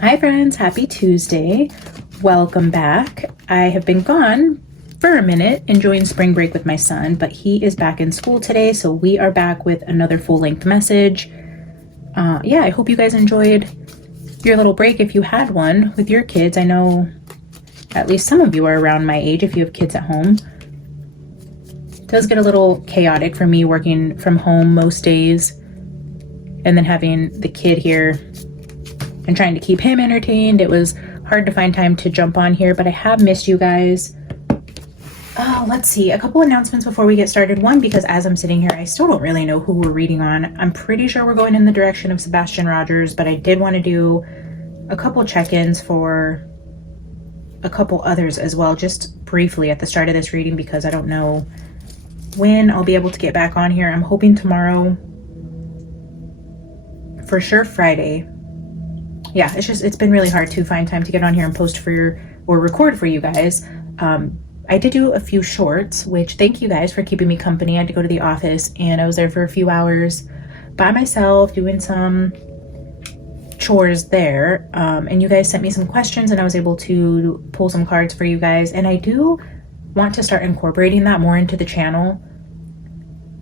Hi friends, happy Tuesday. Welcome back. I have been gone for a minute enjoying spring break with my son, but he is back in school today, so we are back with another full-length message. I hope you guys enjoyed your little break if you had one with your kids. I know at least some of you are around my age if you have kids at home. It does get a little chaotic for me working from home most days and then having the kid here and trying to keep him entertained. It was hard to find time to jump on here, but I have missed you guys. Oh, let's see. A couple announcements before we get started. One, because as I'm sitting here, I still don't really know who we're reading on. I'm pretty sure we're going in the direction of Sebastian Rogers, but I did want to do a couple check-ins for a couple others as well, just briefly at the start of this reading, because I don't know when I'll be able to get back on here. I'm hoping tomorrow, for sure Friday. Yeah, it's been really hard to find time to get on here and post or record for you guys. I did do a few shorts, which thank you guys for keeping me company. I had to go to the office and I was there for a few hours by myself doing some chores there. And you guys sent me some questions and I was able to pull some cards for you guys. And I do want to start incorporating that more into the channel.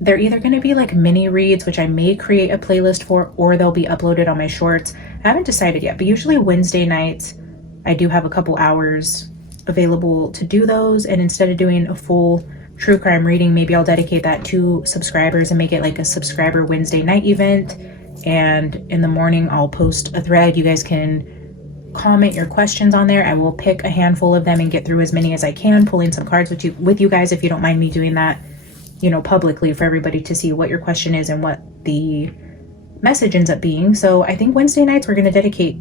They're either going to be like mini reads, which I may create a playlist for, or they'll be uploaded on my shorts. I haven't decided yet, but usually Wednesday nights, I do have a couple hours available to do those. And instead of doing a full true crime reading, maybe I'll dedicate that to subscribers and make it like a subscriber Wednesday night event. And in the morning, I'll post a thread. You guys can comment your questions on there. I will pick a handful of them and get through as many as I can, pulling some cards with you guys, if you don't mind me doing that, publicly for everybody to see what your question is and what the message ends up being. So I think Wednesday nights we're going to dedicate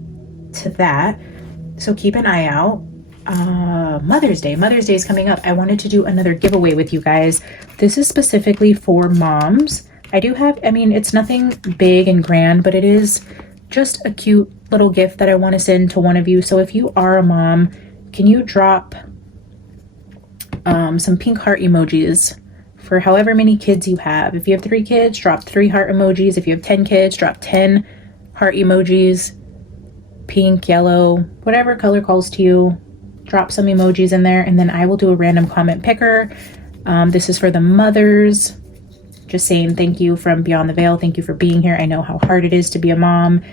to that. So keep an eye out. Mother's Day is coming up. I wanted to do another giveaway with you guys. This is specifically for moms. I do have, it's nothing big and grand, but it is just a cute little gift that I want to send to one of you. So if you are a mom, can you drop some pink heart emojis for however many kids you have? If you have 3 kids, drop 3 heart emojis. If you have 10 kids, drop 10 heart emojis. Pink, yellow, whatever color calls to you. Drop some emojis in there, and then I will do a random comment picker. This is for the mothers. Just saying thank you from beyond the veil. Thank you for being here. I know how hard it is to be a mom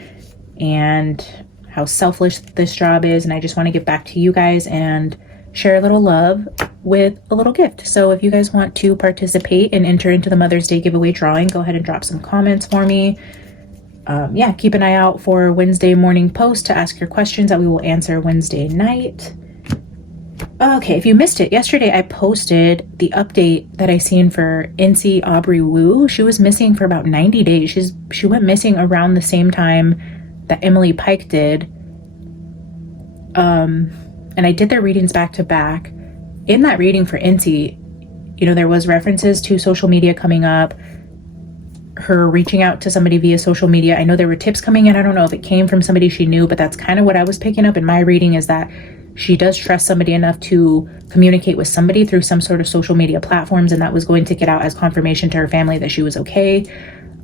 and how selfless this job is, and I just want to give back to you guys and share a little love with a little gift. So if you guys want to participate and enter into the Mother's Day giveaway drawing, go ahead and drop some comments for me. Keep an eye out for Wednesday morning post to ask your questions that we will answer Wednesday night. Okay, if you missed it, yesterday I posted the update that I seen for Enci Aubrey Wu. She was missing for about 90 days. She went missing around the same time that Emily Pike did. And I did their readings back to back. In that reading for Enci, there was references to social media coming up, her reaching out to somebody via social media. I know there were tips coming in. I don't know if it came from somebody she knew, but that's kind of what I was picking up in my reading, is that she does trust somebody enough to communicate with somebody through some sort of social media platforms, and that was going to get out as confirmation to her family that she was okay.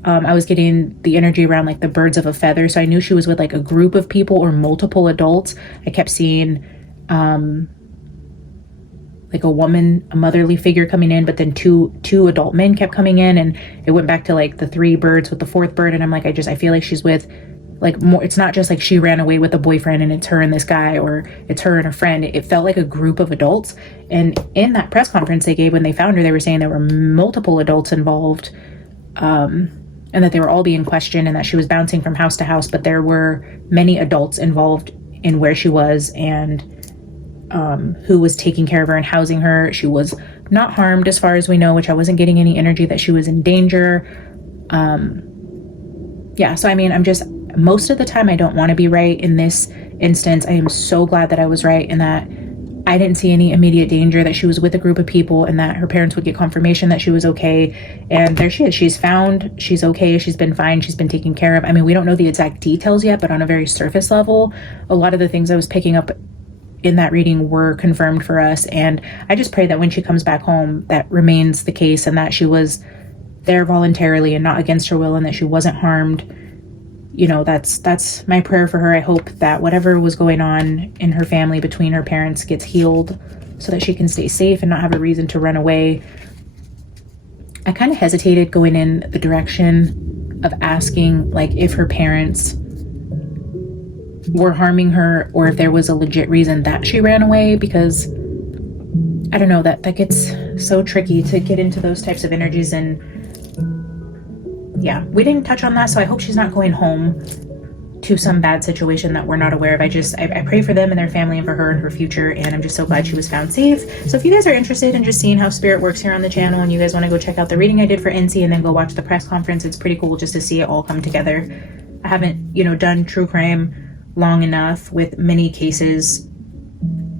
I was getting the energy around like the birds of a feather, so I knew she was with like a group of people or multiple adults. I kept seeing like a woman, a motherly figure coming in, but then two adult men kept coming in, and it went back to like the 3 birds with the 4th bird. And I'm like, I feel like she's with like more, it's not just like she ran away with a boyfriend and it's her and this guy, or it's her and a friend. It felt like a group of adults. And in that press conference they gave when they found her, they were saying there were multiple adults involved, and that they were all being questioned, and that she was bouncing from house to house, but there were many adults involved in where she was and who was taking care of her and housing her. She was not harmed as far as we know, which I wasn't getting any energy that she was in danger. So I'm just, most of the time I don't want to be right. In this instance, I am so glad that I was right, and that I didn't see any immediate danger, that she was with a group of people, and that her parents would get confirmation that she was okay. And there she is. She's found. She's okay. She's been fine. She's been taken care of. We don't know the exact details yet, but on a very surface level, a lot of the things I was picking up in that reading were confirmed for us. And I just pray that when she comes back home, that remains the case, and that she was there voluntarily and not against her will, and that she wasn't harmed. you know, that's my prayer for her. I hope that whatever was going on in her family between her parents gets healed so that she can stay safe and not have a reason to run away. I kind of hesitated going in the direction of asking, like, if her parents were harming her or if there was a legit reason that she ran away, because I don't know, that gets so tricky to get into those types of energies. And yeah, we didn't touch on that, so I hope she's not going home to some bad situation that we're not aware of. I pray for them and their family and for her and her future, and I'm just so glad she was found safe. So if you guys are interested in just seeing how spirit works here on the channel, and you guys want to go check out the reading I did for Enci and then go watch the press conference, it's pretty cool just to see it all come together. I haven't, you know, done true crime long enough with many cases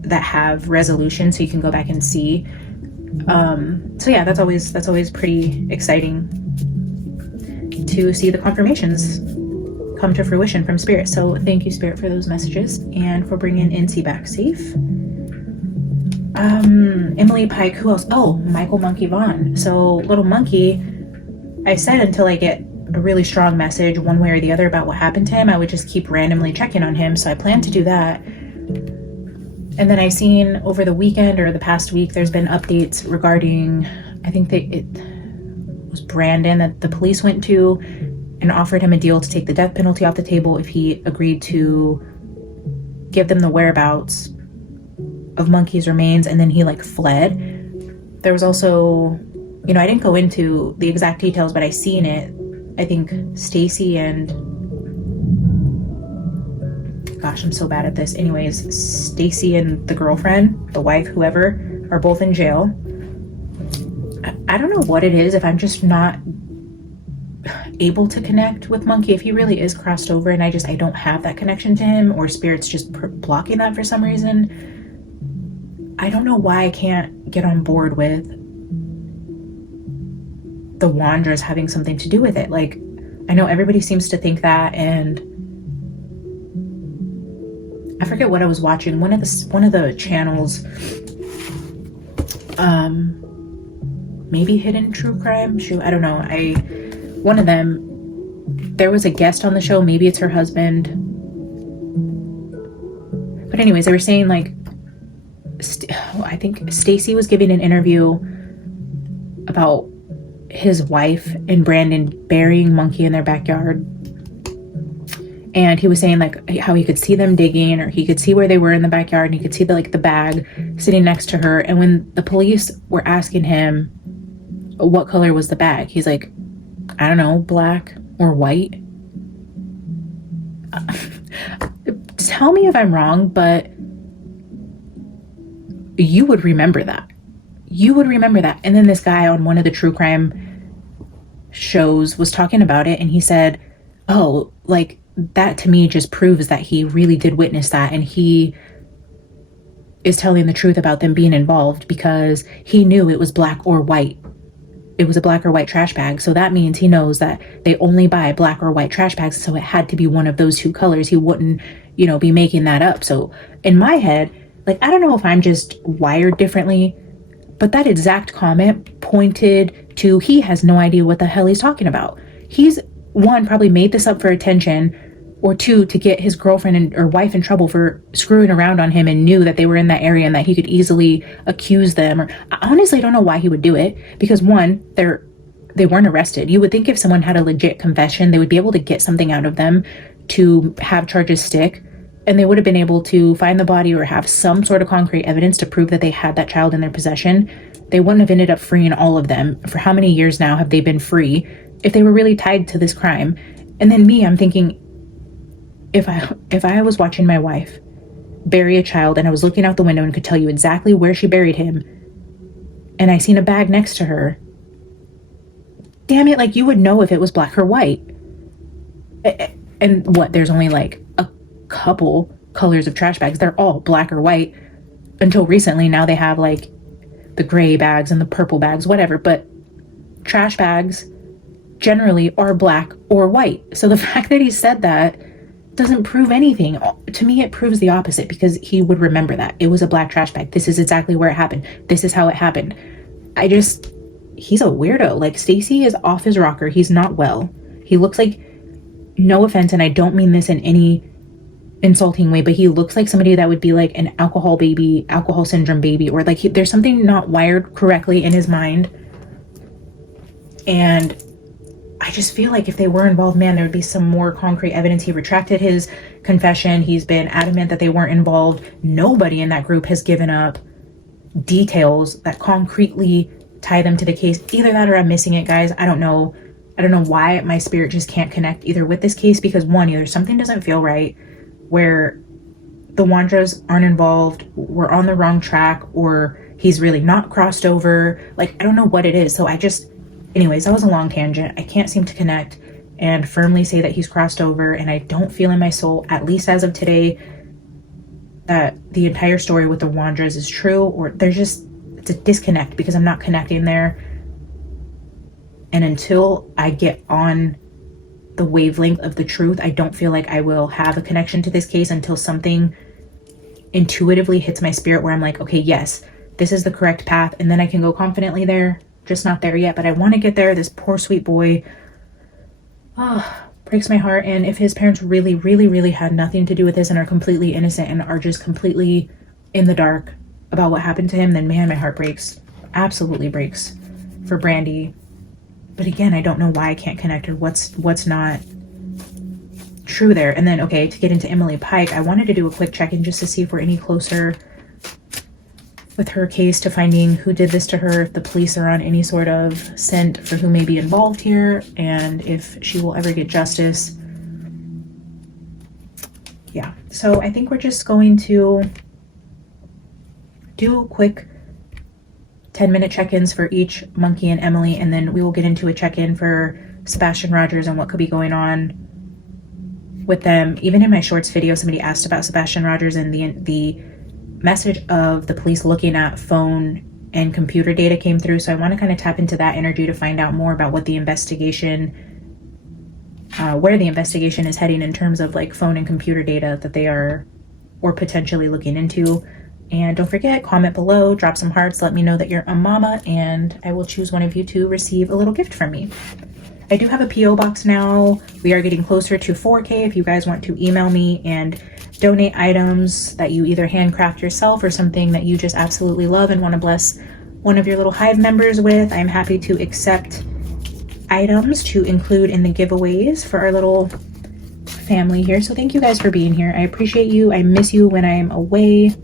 that have resolution, so you can go back and see. So yeah, that's always pretty exciting to see the confirmations come to fruition from spirit. So thank you, spirit, for those messages and for bringing Enci back safe. Emily, Pike, who else? Oh, Michael Monkey Vaughan. So little monkey, I said until I get a really strong message one way or the other about what happened to him, I would just keep randomly checking on him. So I plan to do that. And then I've seen over the weekend or the past week, there's been updates regarding, I think it was Brandon that the police went to and offered him a deal to take the death penalty off the table if he agreed to give them the whereabouts of Monkey's remains, and then he like fled. There was also, you know, I didn't go into the exact details, but I seen it. I think Stacy and, gosh, I'm so bad at this. Anyways, Stacy and the girlfriend, the wife, whoever, are both in jail. I don't know what it is, if I'm just not able to connect with Monkey, if he really is crossed over and I don't have that connection to him, or spirit's just blocking that for some reason. I don't know why I can't get on board with the Wanderers having something to do with it. Like, I know everybody seems to think that, and I forget what I was watching. One of the channels, maybe Hidden True Crime. Shoot, I don't know. One of them, there was a guest on the show. Maybe it's her husband. But anyways, they were saying like, I think Stacy was giving an interview about his wife and Brandon burying Monkey in their backyard. And he was saying like how he could see them digging, or he could see where they were in the backyard, and he could see the bag sitting next to her. And when the police were asking him what color was the bag, he's like, I don't know, black or white. Tell me if I'm wrong, but you would remember that. You would remember that. And then this guy on one of the true crime shows was talking about it, and he said, oh, like, that to me just proves that he really did witness that, and he is telling the truth about them being involved, because he knew it was black or white. It was a black or white trash bag. So that means he knows that they only buy black or white trash bags. So it had to be one of those two colors. He wouldn't, you know, be making that up. So in my head, like, I don't know if I'm just wired differently, but that exact comment pointed to he has no idea what the hell he's talking about. He's, one, probably made this up for attention, or two, to get his girlfriend or wife in trouble for screwing around on him, and knew that they were in that area and that he could easily accuse them. Or I honestly don't know why he would do it, because one, they weren't arrested. You would think if someone had a legit confession, they would be able to get something out of them to have charges stick, and they would have been able to find the body or have some sort of concrete evidence to prove that they had that child in their possession. They wouldn't have ended up freeing all of them. For how many years now have they been free if they were really tied to this crime? And then me, I'm thinking, if I was watching my wife bury a child, and I was looking out the window and could tell you exactly where she buried him, and I seen a bag next to her, damn it, like, you would know if it was black or white. And what, there's only like a couple colors of trash bags. They're all black or white. Until recently, now they have like the gray bags and the purple bags, whatever. But trash bags generally are black or white. So the fact that he said that doesn't prove anything. To me, it proves the opposite, because he would remember that. It was a black trash bag. This is exactly where it happened. This is how it happened. He's a weirdo. Like, Stacy is off his rocker. He's not well. He looks like no offense, and I don't mean this in any insulting way, but he looks like somebody that would be like an alcohol baby, alcohol syndrome baby, or like there's something not wired correctly in his mind. And I just feel like if they were involved, man, there would be some more concrete evidence. He retracted his confession. He's been adamant that they weren't involved. Nobody in that group has given up details that concretely tie them to the case. Either that or I'm missing it, guys. I don't know why my spirit just can't connect either with this case, because one, either something doesn't feel right where the Wandras aren't involved, we're on the wrong track, or he's really not crossed over. Like, I don't know what it is. So anyways, that was a long tangent. I can't seem to connect and firmly say that he's crossed over, and I don't feel in my soul, at least as of today, that the entire story with the Wandras is true, or it's a disconnect because I'm not connecting there. And until I get on the wavelength of the truth, I don't feel like I will have a connection to this case until something intuitively hits my spirit where I'm like, okay, yes, this is the correct path. And then I can go confidently there, just not there yet. But I want to get there. This poor sweet boy, breaks my heart. And if his parents really, really, really had nothing to do with this and are completely innocent and are just completely in the dark about what happened to him, then man, my heart breaks. Absolutely breaks for Brandy. But again, I don't know why I can't connect or what's not true there. And then, okay, to get into Emily Pike, I wanted to do a quick check-in just to see if we're any closer with her case to finding who did this to her, if the police are on any sort of scent for who may be involved here, and if she will ever get justice. Yeah, so I think we're just going to do a quick 10-minute check-ins for each Monkey and Emily, and then we will get into a check-in for Sebastian Rogers and what could be going on with them. Even in my shorts video, somebody asked about Sebastian Rogers and the message of the police looking at phone and computer data came through. So I want to kind of tap into that energy to find out more about what the investigation, where the investigation is heading in terms of like phone and computer data that they are or potentially looking into. And don't forget, comment below, drop some hearts, let me know that you're a mama, and I will choose one of you to receive a little gift from me. I do have a P.O. box now. We are getting closer to 4K. If you guys want to email me and donate items that you either handcraft yourself or something that you just absolutely love and want to bless one of your little hive members with, I'm happy to accept items to include in the giveaways for our little family here. So thank you guys for being here. I appreciate you. I miss you when I'm away.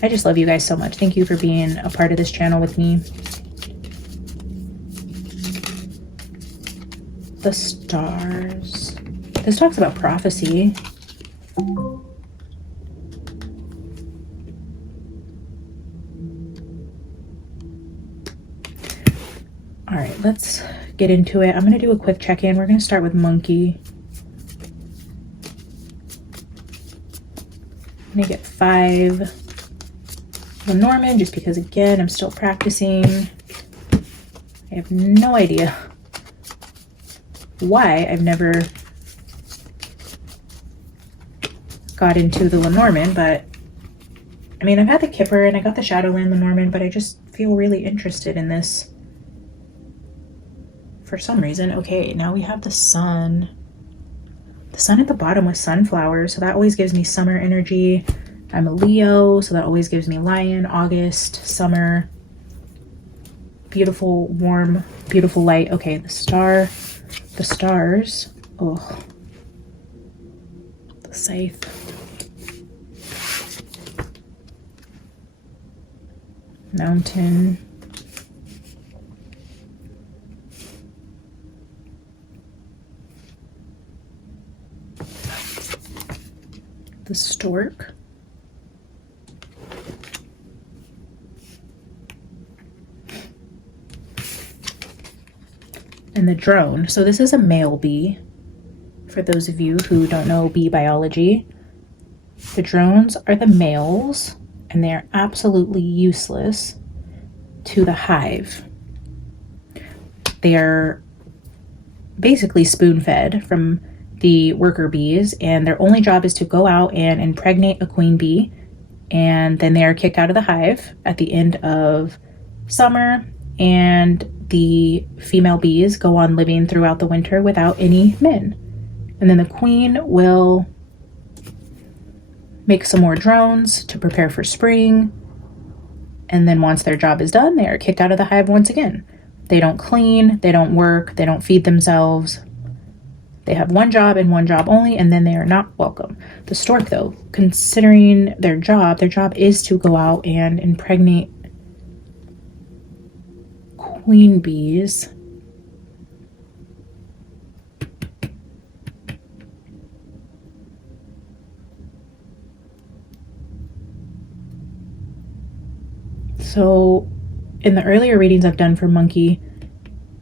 I just love you guys so much. Thank you for being a part of this channel with me. The stars. This talks about prophecy. All right, let's get into it. I'm going to do a quick check-in. We're going to start with Monkey. I'm going to get 5 Norman, just because again I'm still practicing. I have no idea why I've never got into the Lenormand, but I mean, I've had the Kipper and I got the Shadowland Lenormand, but I just feel really interested in this for some reason. Okay, now we have the sun. The sun at the bottom with sunflowers, so that always gives me summer energy. I'm a Leo, so that always gives me lion, August, summer, beautiful, warm, beautiful light. Okay, the stars, oh, the scythe, mountain, the stork, and the drone. So this is a male bee, for those of you who don't know bee biology. The drones are the males, and they are absolutely useless to the hive. They are basically spoon-fed from the worker bees, and their only job is to go out and impregnate a queen bee, and then they are kicked out of the hive at the end of summer, and the female bees go on living throughout the winter without any men. And then the queen will make some more drones to prepare for spring. And then once their job is done, they are kicked out of the hive once again. They don't clean, they don't work, they don't feed themselves. They have one job and one job only, and then they are not welcome. The stork, though, considering their job is to go out and impregnate queen bees. So in the earlier readings I've done for Monkey,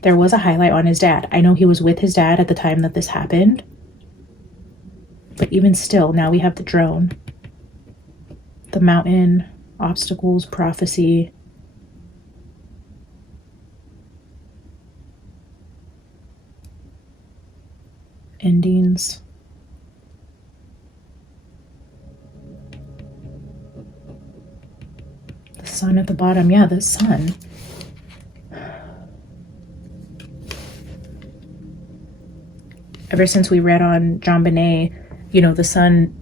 there was a highlight on his dad. I know he was with his dad at the time that this happened. But even still, now we have the drone. The mountain, obstacles, prophecy. Endings. The sun at the bottom. Yeah, the sun. Ever since we read on John Bonet, you know, the sun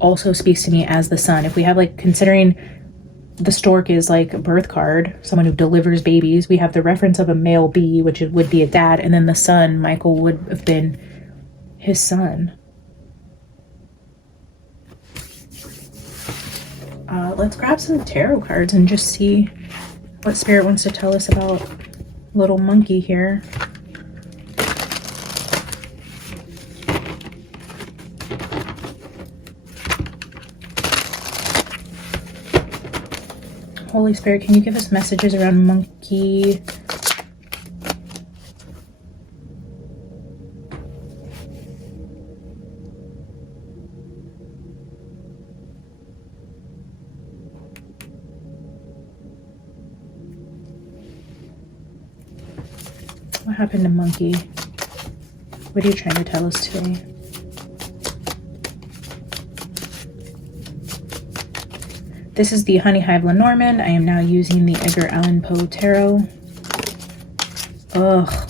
also speaks to me as the sun. If we have, like, considering the stork is like a birth card, someone who delivers babies, we have the reference of a male bee, which would be a dad, and then the sun, Michael would have been his son. Let's grab some tarot cards and just see what Spirit wants to tell us about little Monkey here. Holy Spirit, can you give us messages around Monkey? What happened to Monkey? What are you trying to tell us today? This is the Honey Hive Lenormand. I am now using the Edgar Allan Poe Tarot. Ugh.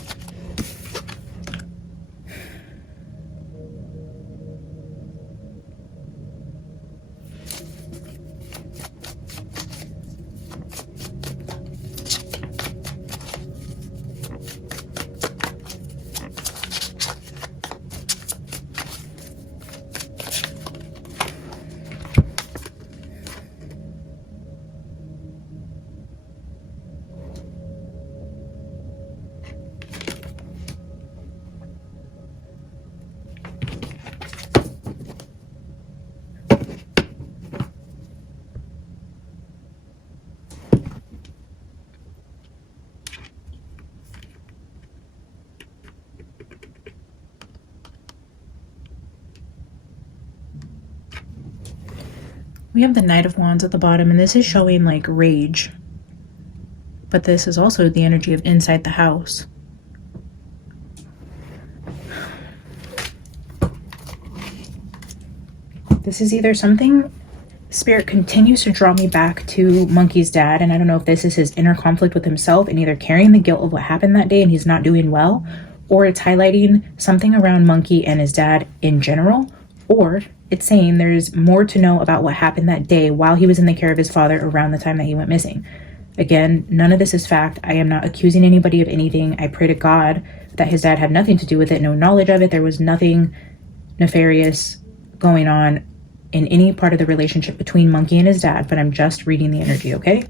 We have the Knight of Wands at the bottom, and this is showing like rage. But this is also the energy of inside the house. This is either something, Spirit continues to draw me back to Monkey's dad, and I don't know if this is his inner conflict with himself and either carrying the guilt of what happened that day and he's not doing well, or it's highlighting something around Monkey and his dad in general, or it's saying there's more to know about what happened that day while he was in the care of his father around the time that he went missing. Again, none of this is fact. I am not accusing anybody of anything. I pray to God that his dad had nothing to do with it, no knowledge of it. There was nothing nefarious going on in any part of the relationship between Monkey and his dad, but I'm just reading the energy, okay?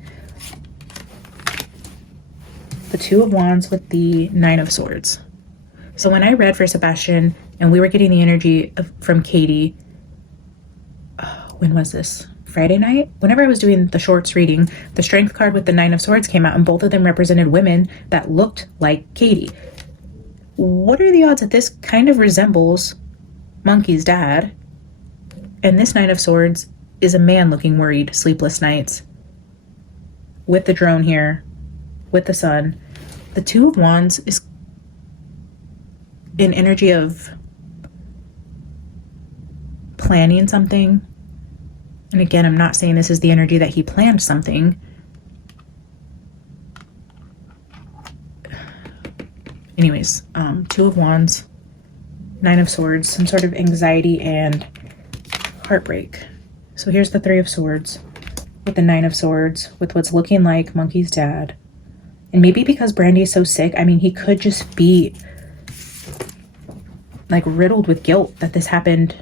The Two of Wands with the Nine of Swords. So when I read for Sebastian and we were getting the energy from Katie, when was this? Friday night? Whenever I was doing the shorts reading, the Strength card with the Nine of Swords came out, and both of them represented women that looked like Katie. What are the odds that this kind of resembles Monkey's dad? And this Nine of Swords is a man looking worried, sleepless nights. With the drone here, with the sun. The Two of Wands is an energy of planning something. And again, I'm not saying this is the energy that he planned something. Anyways, Two of Wands, Nine of Swords, some sort of anxiety and heartbreak. So here's the Three of Swords with the Nine of Swords, with what's looking like Monkey's dad. And maybe because Brandy is so sick, I mean, he could just be like riddled with guilt that this happened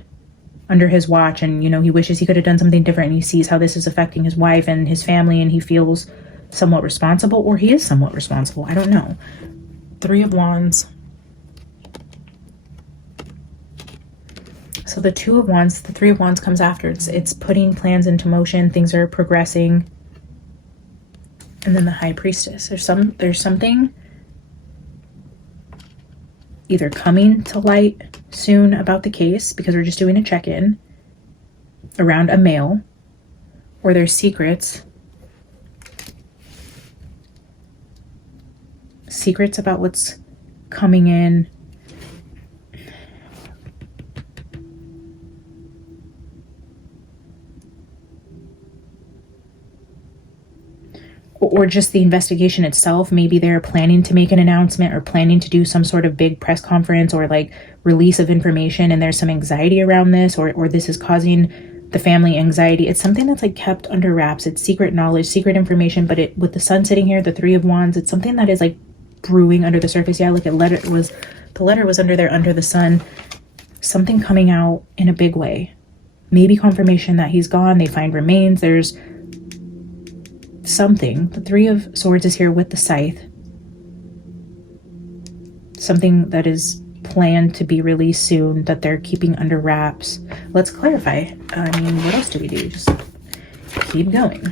under his watch, and you know, he wishes he could have done something different, and he sees how this is affecting his wife and his family, and he feels somewhat responsible, or he is somewhat responsible. I don't know. Three of Wands. So the Two of Wands, the Three of Wands comes after. It's putting plans into motion. Things are progressing. And then the High Priestess. There's something either coming to light soon about the case, because we're just doing a check-in around a male, or there's secrets about what's coming in. Or just the investigation itself. Maybe they're planning to make an announcement or planning to do some sort of big press conference or like release of information, and there's some anxiety around this, or this is causing the family anxiety. It's something that's like kept under wraps. It's secret knowledge, secret information, but with the Sun sitting here, the Three of Wands, it's something that is like brewing under the surface. Yeah, look at the letter was under there, under the Sun. Something coming out in a big way. Maybe confirmation that he's gone. They find remains. There's something. The Three of Swords is here with the scythe. Something that is planned to be released soon that they're keeping under wraps. Let's clarify. I mean, what else do we do? Just keep going.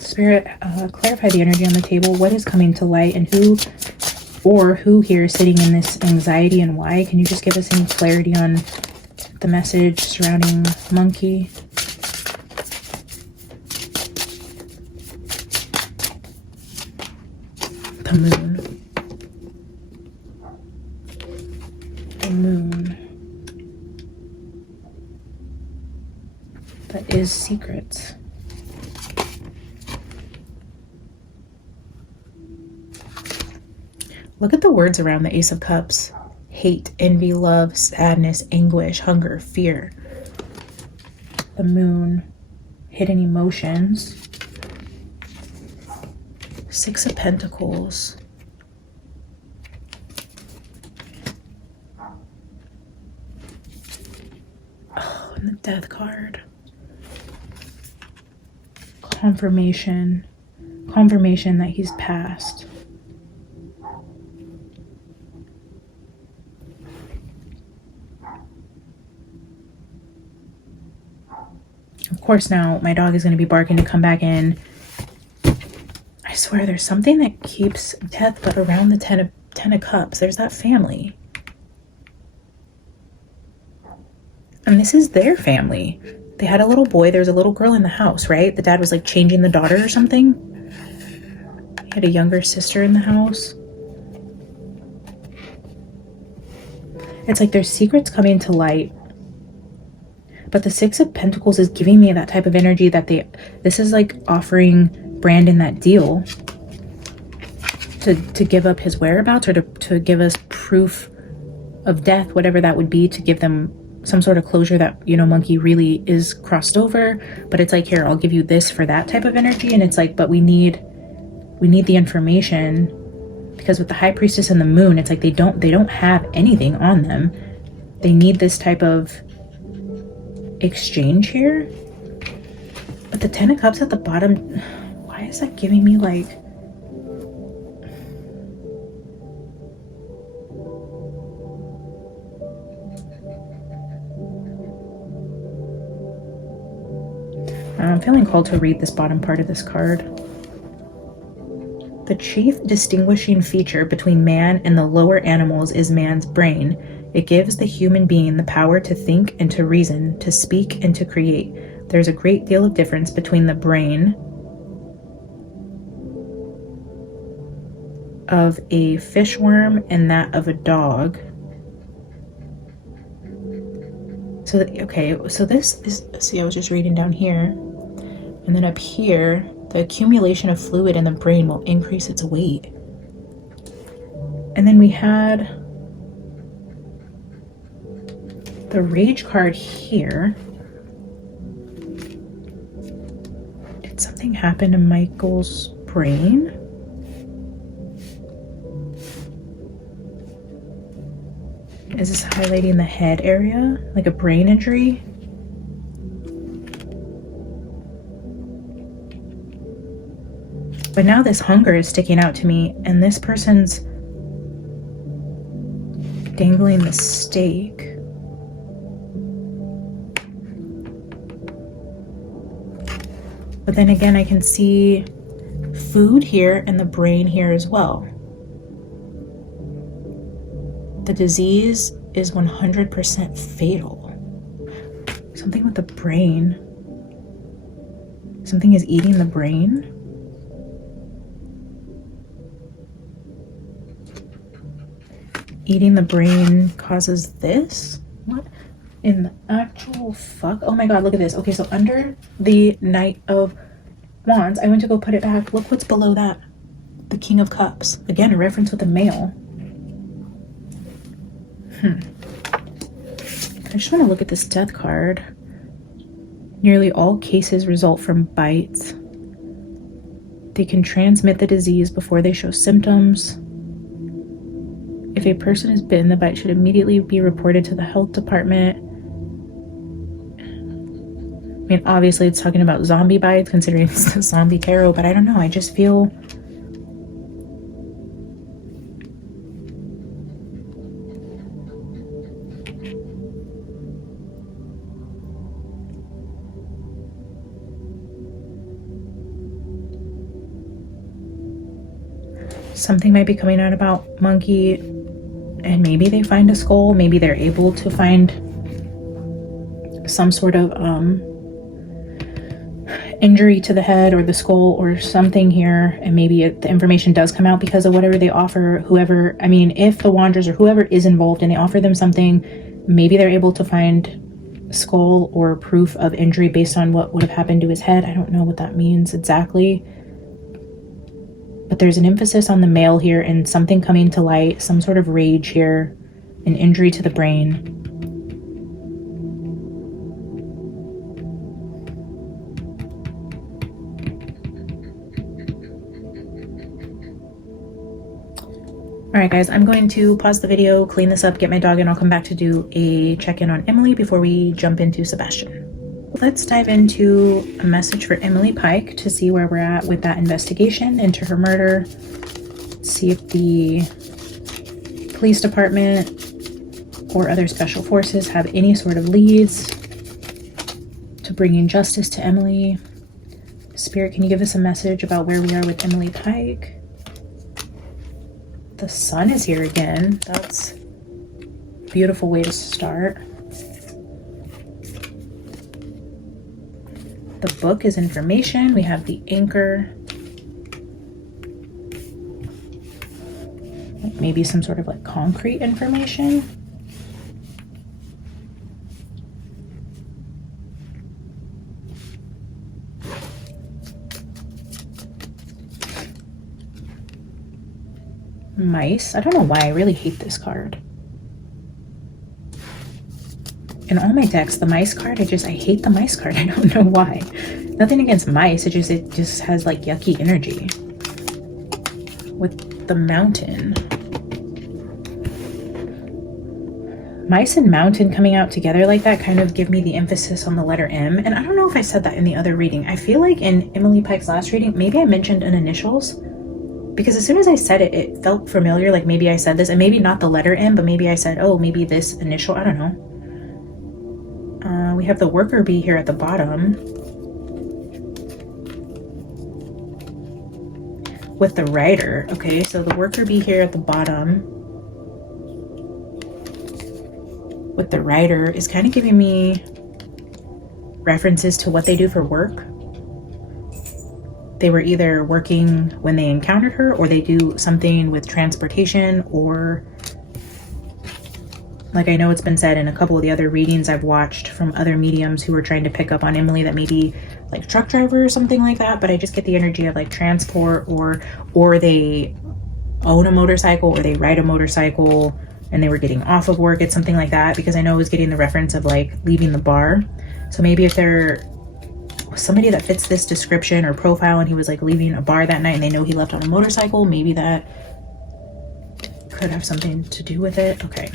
Spirit, clarify the energy on the table. What is coming to light, and who here is sitting in this anxiety, and why? Can you just give us any clarity on the message surrounding Monkey? The Moon. The Moon. That is secrets. Look at the words around the Ace of Cups. Hate, envy, love, sadness, anguish, hunger, fear. The Moon. Hidden emotions. Six of Pentacles. Oh, and the Death card. Confirmation. Confirmation that he's passed. Of course, now my dog is going to be barking to come back in. I swear there's something that keeps Death, but around the Ten of Cups, there's that family. And this is their family. They had a little boy. There's a little girl in the house, right? The dad was like changing the daughter or something. He had a younger sister in the house. It's like there's secrets coming to light. But the Six of Pentacles is giving me that type of energy that this is like offering Brandon that deal to give up his whereabouts, or to give us proof of death, whatever that would be, to give them some sort of closure that, you know, Monkey really is crossed over. But it's like, here, I'll give you this for that type of energy. And it's like, but we need the information, because with the High Priestess and the Moon, it's like they don't have anything on them. They need this type of exchange here. But the Ten of Cups at the bottom, why is that giving me like, I'm feeling called to read this bottom part of this card. The chief distinguishing feature between man and the lower animals is man's brain. It gives the human being the power to think and to reason, to speak and to create. There's a great deal of difference between the brain of a fishworm and that of a dog. So, okay, so this is, see, I was just reading down here. And then up here, the accumulation of fluid in the brain will increase its weight. And then we had the rage card here. Did something happen to Michael's brain? Is this highlighting the head area? Like a brain injury? But now this hunger is sticking out to me, and this person's dangling the steak. But then again, I can see food here and the brain here as well. The disease is 100% fatal. Something with the brain. Something is eating the brain. Eating the brain causes this? What in the actual fuck? Oh my god, look at this. Okay, so under the Knight of Wands, I went to go put it back. Look what's below that. The King of Cups. Again, a reference with a male. I just want to look at this death card. Nearly all cases result from bites. They can transmit the disease before they show symptoms. If a person is bitten, the bite should immediately be reported to the health department. I mean, obviously it's talking about zombie bites, considering it's the zombie tarot, but I don't know. I just feel something might be coming out about monkey, and maybe they find a skull. Maybe they're able to find some sort of injury to the head or the skull or something here, and maybe the information does come out because of whatever they offer. Whoever, I mean, if the Wanderers or whoever is involved and they offer them something, maybe they're able to find skull or proof of injury based on what would have happened to his head. I don't know what that means exactly. But there's an emphasis on the male here and something coming to light, some sort of rage here, an injury to the brain. All right, guys, I'm going to pause the video, clean this up, get my dog, and I'll come back to do a check-in on Emily before we jump into Sebastian. Let's dive into a message for Emily Pike to see where we're at with that investigation into her murder. See if the police department or other special forces have any sort of leads to bringing justice to Emily. Spirit, can you give us a message about where we are with Emily Pike? The sun is here again. That's a beautiful way to start. The book is information. We have the anchor. Maybe some sort of like concrete information. Mice. I don't know why I really hate this card. In all my decks, the mice card, I hate the mice card. I don't know why. Nothing against mice, it just has like yucky energy. With the mountain. Mice and mountain coming out together like that kind of give me the emphasis on the letter M. And I don't know if I said that in the other reading. I feel like in Emily Pike's last reading, maybe I mentioned an initials. Because as soon as I said it, it felt familiar. Like maybe I said this, and maybe not the letter M, but maybe I said, oh, maybe this initial. I don't know. We have the worker bee here at the bottom with the writer. Okay, so the worker bee here at the bottom with the writer is kind of giving me references to what they do for work. They were either working when they encountered her, or they do something with transportation, or like I know it's been said in a couple of the other readings I've watched from other mediums who were trying to pick up on Emily, that maybe like truck driver or something like that, but I just get the energy of like transport, or they own a motorcycle, or they ride a motorcycle and they were getting off of work. It's something like that, because I know I was getting the reference of like leaving the bar. So maybe if they're somebody that fits this description or profile and he was like leaving a bar that night and they know he left on a motorcycle, maybe that could have something to do with it. Okay.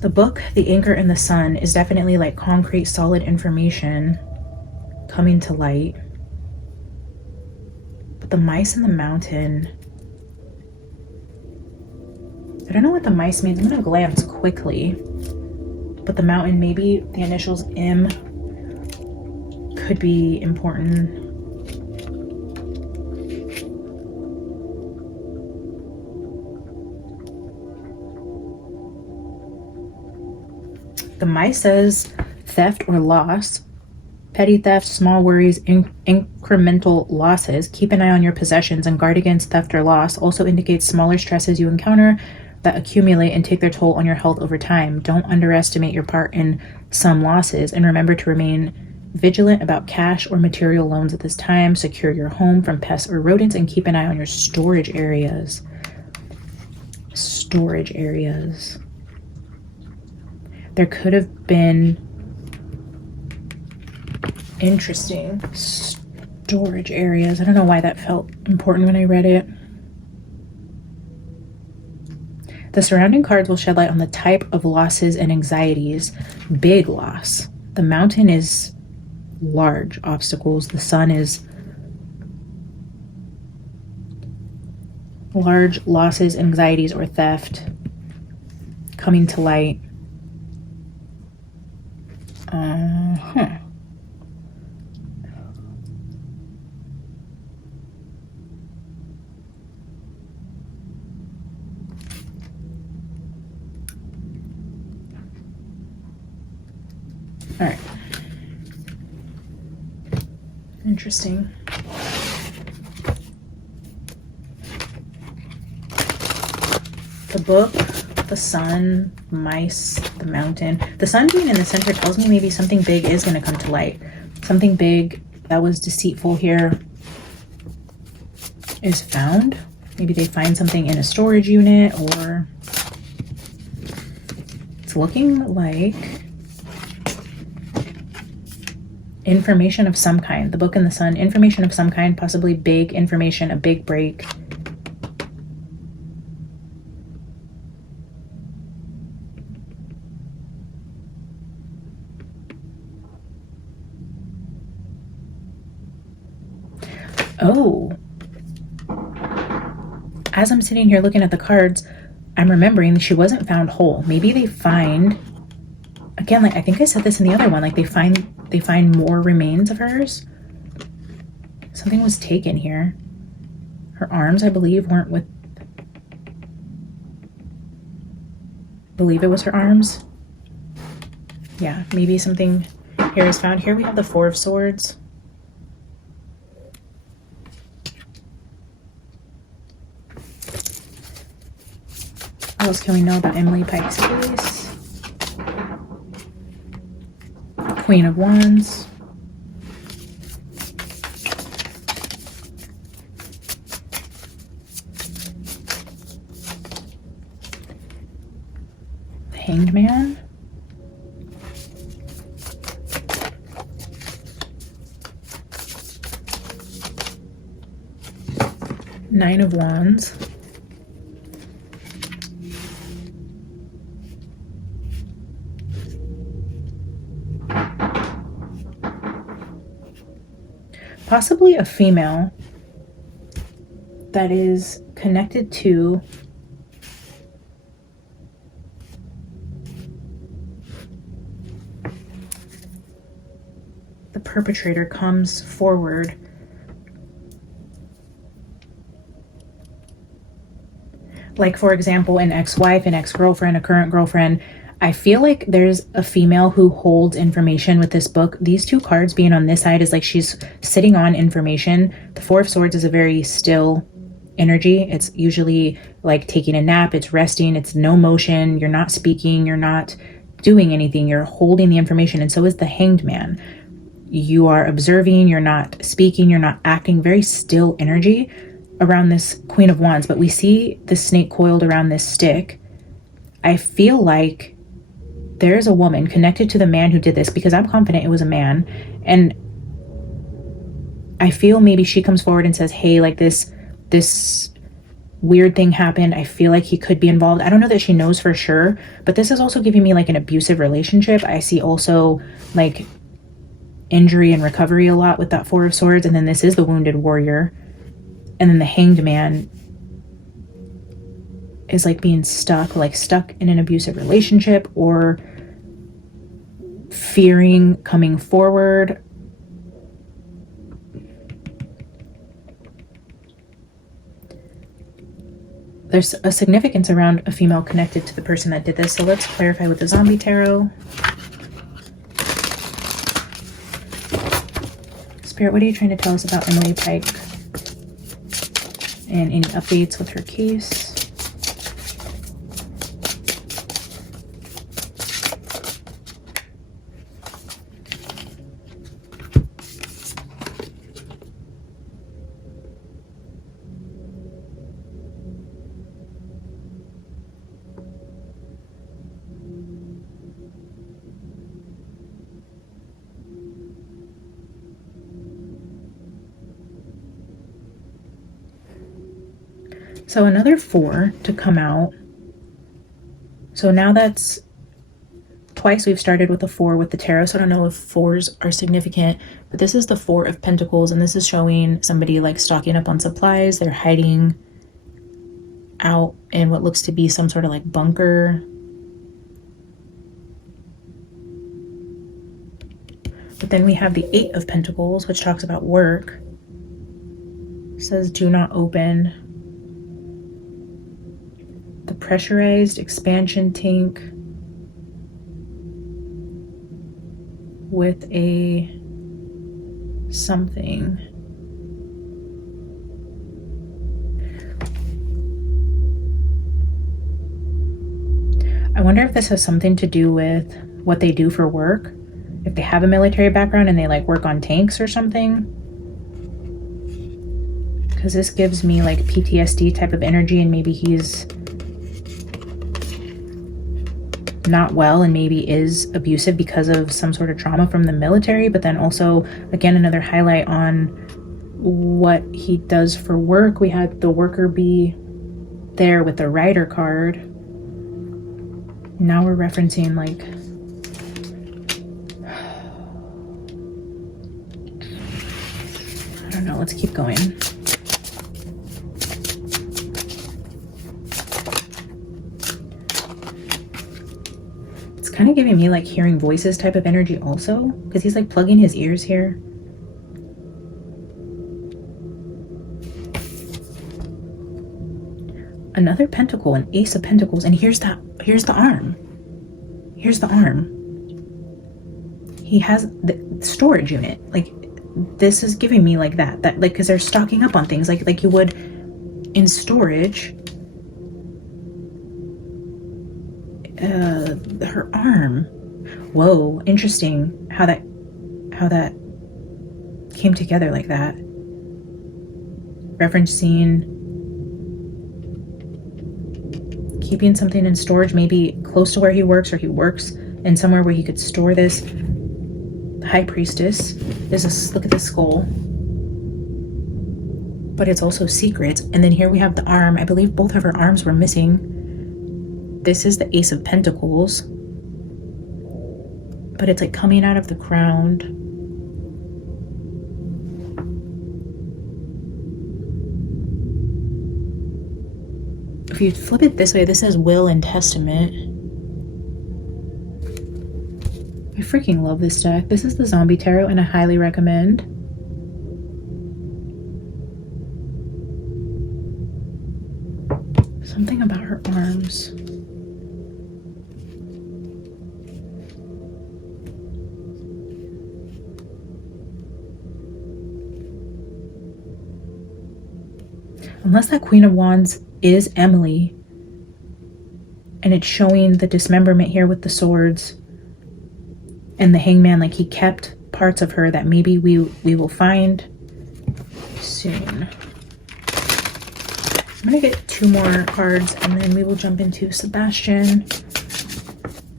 The book, The Anchor in the Sun, is definitely like concrete, solid information coming to light. But the mice in the mountain, I don't know what the mice means. I'm gonna glance quickly. But the mountain, maybe the initials M could be important. The mice says theft or loss, petty theft, small worries, incremental losses. Keep an eye on your possessions and guard against theft or loss. Also indicates smaller stresses you encounter that accumulate and take their toll on your health over time. Don't underestimate your part in some losses, and remember to remain vigilant about cash or material loans at this time. Secure your home from pests or rodents and keep an eye on your storage areas. Storage areas. There could have been interesting storage areas. I don't know why that felt important when I read it. The surrounding cards will shed light on the type of losses and anxieties. Big loss. The mountain is large obstacles. The sun is large losses, anxieties, or theft coming to light. All right. Interesting. The book, the sun, mice, the mountain. The sun being in the center tells me maybe something big is going to come to light. Something big that was deceitful here is found. Maybe they find something in a storage unit, or it's looking like information of some kind. The book and the sun, information of some kind, possibly big information, a big break. Oh, as I'm sitting here looking at the cards, I'm remembering that she wasn't found whole. Maybe they find, again, like I think I said this in the other one, like they find more remains of hers. Something was taken here. Her arms, I believe, weren't with, I believe it was her arms. Yeah, maybe something here is found. Here we have the Four of Swords. What else can we know about Emily Pike's case? Queen of Wands. The Hanged Man. Nine of Wands. Possibly a female that is connected to the perpetrator comes forward. Like, for example, an ex-wife, an ex-girlfriend, a current girlfriend. I feel like there's a female who holds information with this book. These two cards being on this side is like she's sitting on information. The Four of Swords is a very still energy. It's usually like taking a nap, it's resting, it's no motion, you're not speaking, you're not doing anything, you're holding the information. And so is the Hanged Man. You are observing, you're not speaking, you're not acting, very still energy around this Queen of Wands. But we see the snake coiled around this stick. I feel like there's a woman connected to the man who did this, because I'm confident it was a man. And I feel maybe she comes forward and says, hey, like this weird thing happened. I feel like he could be involved. I don't know that she knows for sure, but this is also giving me like an abusive relationship. I see also like injury and recovery a lot with that Four of Swords. And then this is the Wounded Warrior. And then the Hanged Man is like being stuck in an abusive relationship, or fearing coming forward. There's a significance around a female connected to the person that did this. So let's clarify with the Zombie Tarot. Spirit, what are you trying to tell us about Emily Pike? And any updates with her case? So another 4 to come out. So now that's twice we've started with a 4 with the tarot. So I don't know if 4s are significant, but this is the 4 of Pentacles, and this is showing somebody like stocking up on supplies. They're hiding out in what looks to be some sort of like bunker. But then we have the 8 of Pentacles, which talks about work. It says do not open. The pressurized expansion tank with a something. I wonder if this has something to do with what they do for work. If they have a military background and they like work on tanks or something. Because this gives me like PTSD type of energy, and maybe he's not well and maybe is abusive because of some sort of trauma from the military. But then also, again, another highlight on what he does for work. We had the worker bee there with the Rider card. Now we're referencing like I don't know, let's keep going. Kind of giving me like hearing voices type of energy also, because he's like plugging his ears here. Another pentacle, an Ace of Pentacles, and here's the arm. Here's the arm. He has the storage unit. Like this is giving me like that like, because they're stocking up on things like you would in storage. Her arm. Whoa, interesting how that came together like that. Referencing keeping something in storage, maybe close to where he works, or he works in somewhere where he could store this. The High Priestess. Look at this skull. But it's also secret. And then here we have the arm. I believe both of her arms were missing. This is the Ace of Pentacles, but it's like coming out of the ground. If you flip it this way, this says Will and Testament. I freaking love this deck. This is the Zombie Tarot, and I highly recommend. Something about her arms. Unless that Queen of Wands is Emily, and it's showing the dismemberment here with the swords and the Hangman, like he kept parts of her that maybe we will find soon. I'm gonna get 2 more cards and then we will jump into Sebastian.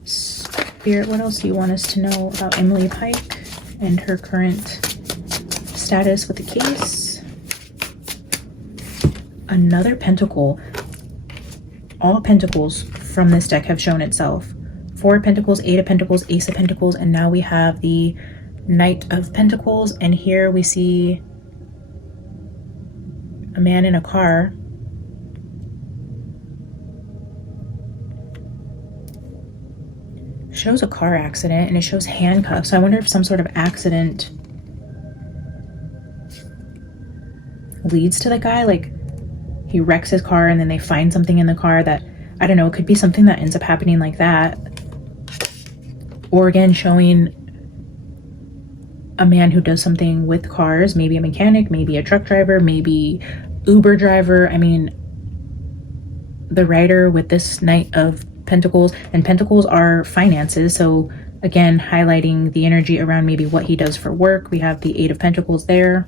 Spirit, what else do you want us to know about Emily Pike and her current status with the case? Another pentacle. All pentacles from this deck have shown itself. 4 of Pentacles, 8 of Pentacles, Ace of Pentacles, and now we have the Knight of Pentacles, and here we see a man in a car. Shows a car accident, and it shows handcuffs. So I wonder if some sort of accident leads to the guy, like he wrecks his car and then they find something in the car that, I don't know, it could be something that ends up happening like that. Or again, showing a man who does something with cars, maybe a mechanic, maybe a truck driver, maybe Uber driver. I mean, the writer with this Knight of Pentacles, and Pentacles are finances, so again, highlighting the energy around maybe what he does for work. We have the 8 of Pentacles there.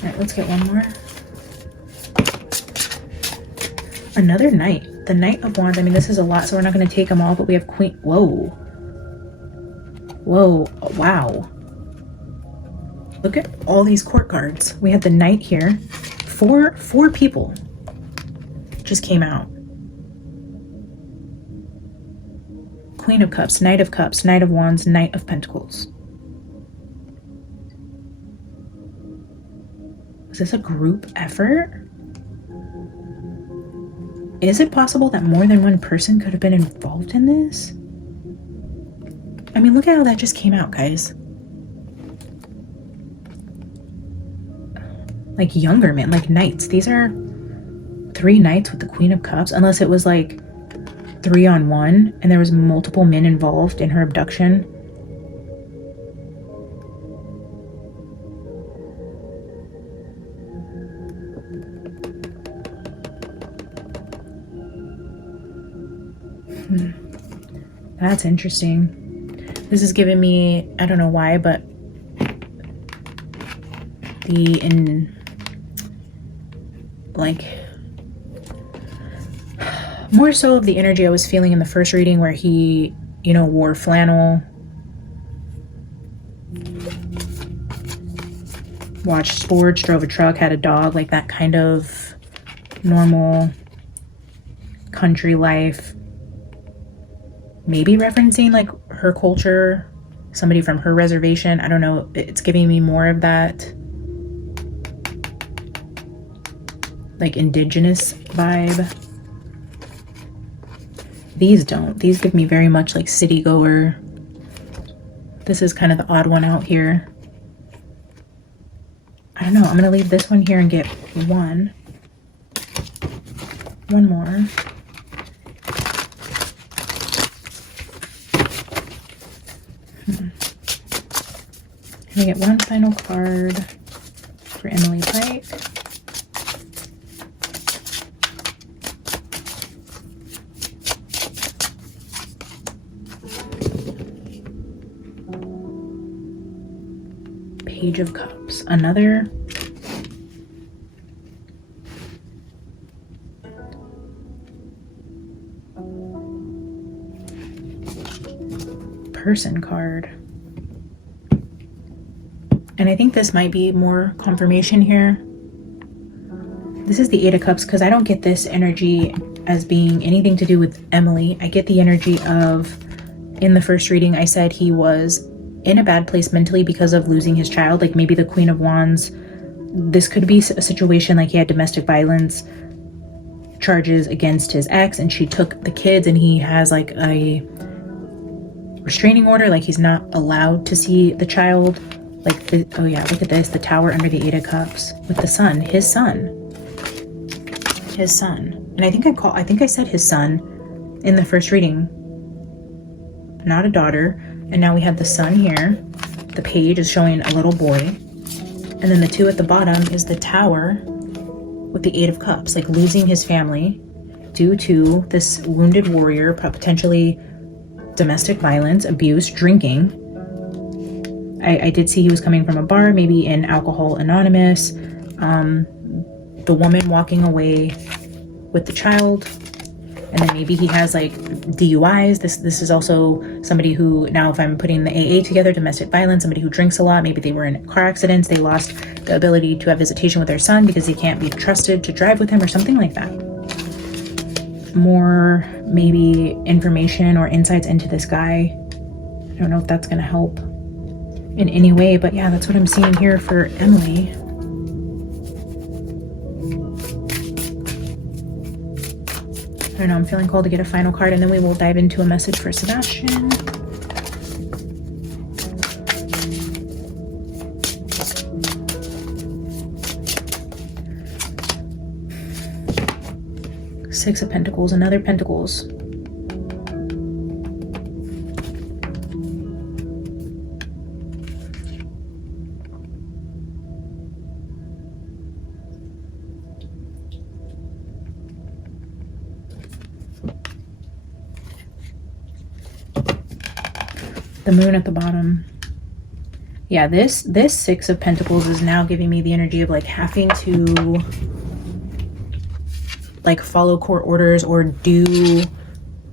All right, let's get one more. Another Knight, the Knight of Wands. I mean, this is a lot, so we're not going to take them all, but we have Queen. Whoa. Whoa. Wow. Look at all these court cards. We had the Knight here. Four people just came out. Queen of Cups, Knight of Cups, Knight of Wands, Knight of Pentacles. Was this a group effort? Is it possible that more than one person could have been involved in this? I mean, look at how that just came out, guys. Like younger men, like knights. These are 3 knights with the Queen of Cups, unless it was like 3-on-1 and there was multiple men involved in her abduction. That's interesting. This is giving me, I don't know why, but more so of the energy I was feeling in the first reading, where he, you know, wore flannel, watched sports, drove a truck, had a dog, like that kind of normal country life. Maybe referencing like her culture, somebody from her reservation. I don't know. It's giving me more of that like indigenous vibe. These don't. These give me very much like city goer. This is kind of the odd one out here. I don't know. I'm gonna leave this one here and get one more. Can we get one final card for Emily Pike? Page of Cups. Another person card. And I think this might be more confirmation here. This is the 8 of Cups, because I don't get this energy as being anything to do with Emily. I get the energy of, in the first reading, I said he was in a bad place mentally because of losing his child. Like maybe the Queen of Wands, this could be a situation like he had domestic violence charges against his ex and she took the kids and he has like a restraining order, like he's not allowed to see the child. Like the, oh yeah, look at this, the Tower under the 8 of Cups with the son, his son. And I think I said his son in the first reading. not a daughter. And now we have the Sun here. The Page is showing a little boy. And then the 2 at the bottom is the Tower with the 8 of Cups, like losing his family due to this wounded warrior, potentially domestic violence, abuse, drinking. I did see he was coming from a bar, maybe in Alcohol Anonymous. The woman walking away with the child, and then maybe he has like DUIs. This is also somebody who, now if I'm putting the AA together, domestic violence, somebody who drinks a lot. Maybe they were in car accidents, they lost the ability to have visitation with their son because he can't be trusted to drive with him, or something like that. More maybe information or insights into this guy. I don't know if that's going to help in any way, but yeah, that's what I'm seeing here for Emily. I don't know, I'm feeling called to get a final card, and then we will dive into a message for Sebastian. Six of Pentacles, another Pentacles. The Moon at the bottom. Yeah, this 6 of Pentacles is now giving me the energy of like having to like follow court orders or do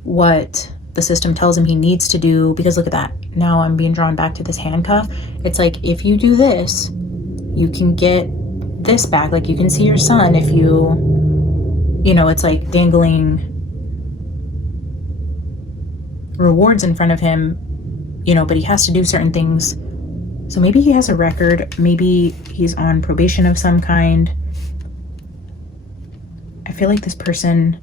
what the system tells him he needs to do, because look at that. Now I'm being drawn back to this handcuff. It's like, if you do this, you can get this back. Like, you can see your son if you know, it's like dangling rewards in front of him, you know, but he has to do certain things. So maybe he has a record, maybe he's on probation of some kind. I feel like this person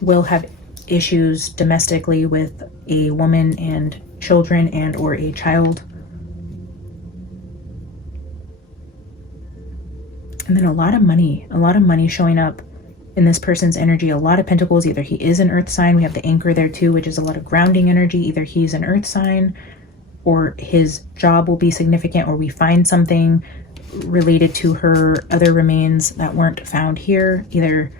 will have issues domestically with a woman and children and or a child. And then a lot of money showing up in this person's energy. A lot of Pentacles. Either he is an earth sign. We have the Anchor there too, which is a lot of grounding energy. Either he's an earth sign, or his job will be significant, or we find something related to her other remains that weren't found here. Either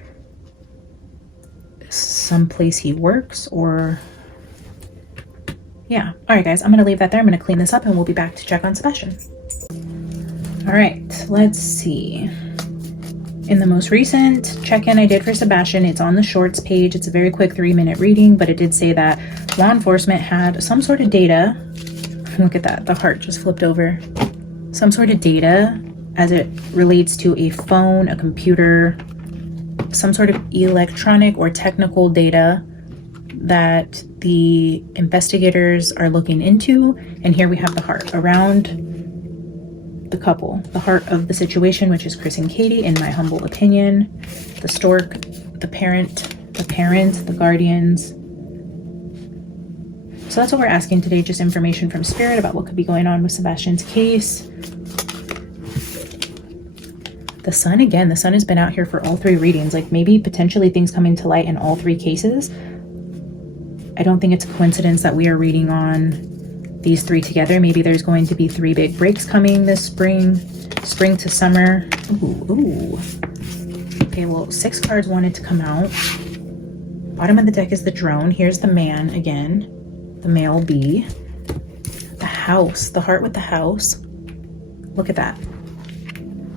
someplace he works, or yeah. All right, guys, I'm gonna leave that there. I'm gonna clean this up and we'll be back to check on Sebastian. All right, let's see. In the most recent check-in I did for Sebastian, it's on the shorts page. It's a very quick 3-minute reading, but it did say that law enforcement had some sort of data. Look at that, the heart just flipped over. Some sort of data as it relates to a phone, a computer, some sort of electronic or technical data that the investigators are looking into. And here we have the heart around the couple, the heart of the situation, which is Chris and Katie, in my humble opinion. The stork, the parent, the guardians. So that's what we're asking today, just information from Spirit about what could be going on with Sebastian's case. The Sun, again, the Sun has been out here for all 3 readings, like maybe potentially things coming to light in all 3 cases. I don't think it's a coincidence that we are reading on these 3 together. Maybe there's going to be 3 big breaks coming this spring to summer. Ooh. Okay, well, 6 cards wanted to come out. Bottom of the deck is the drone. Here's the man again, the male bee. The house, the heart with the house. Look at that.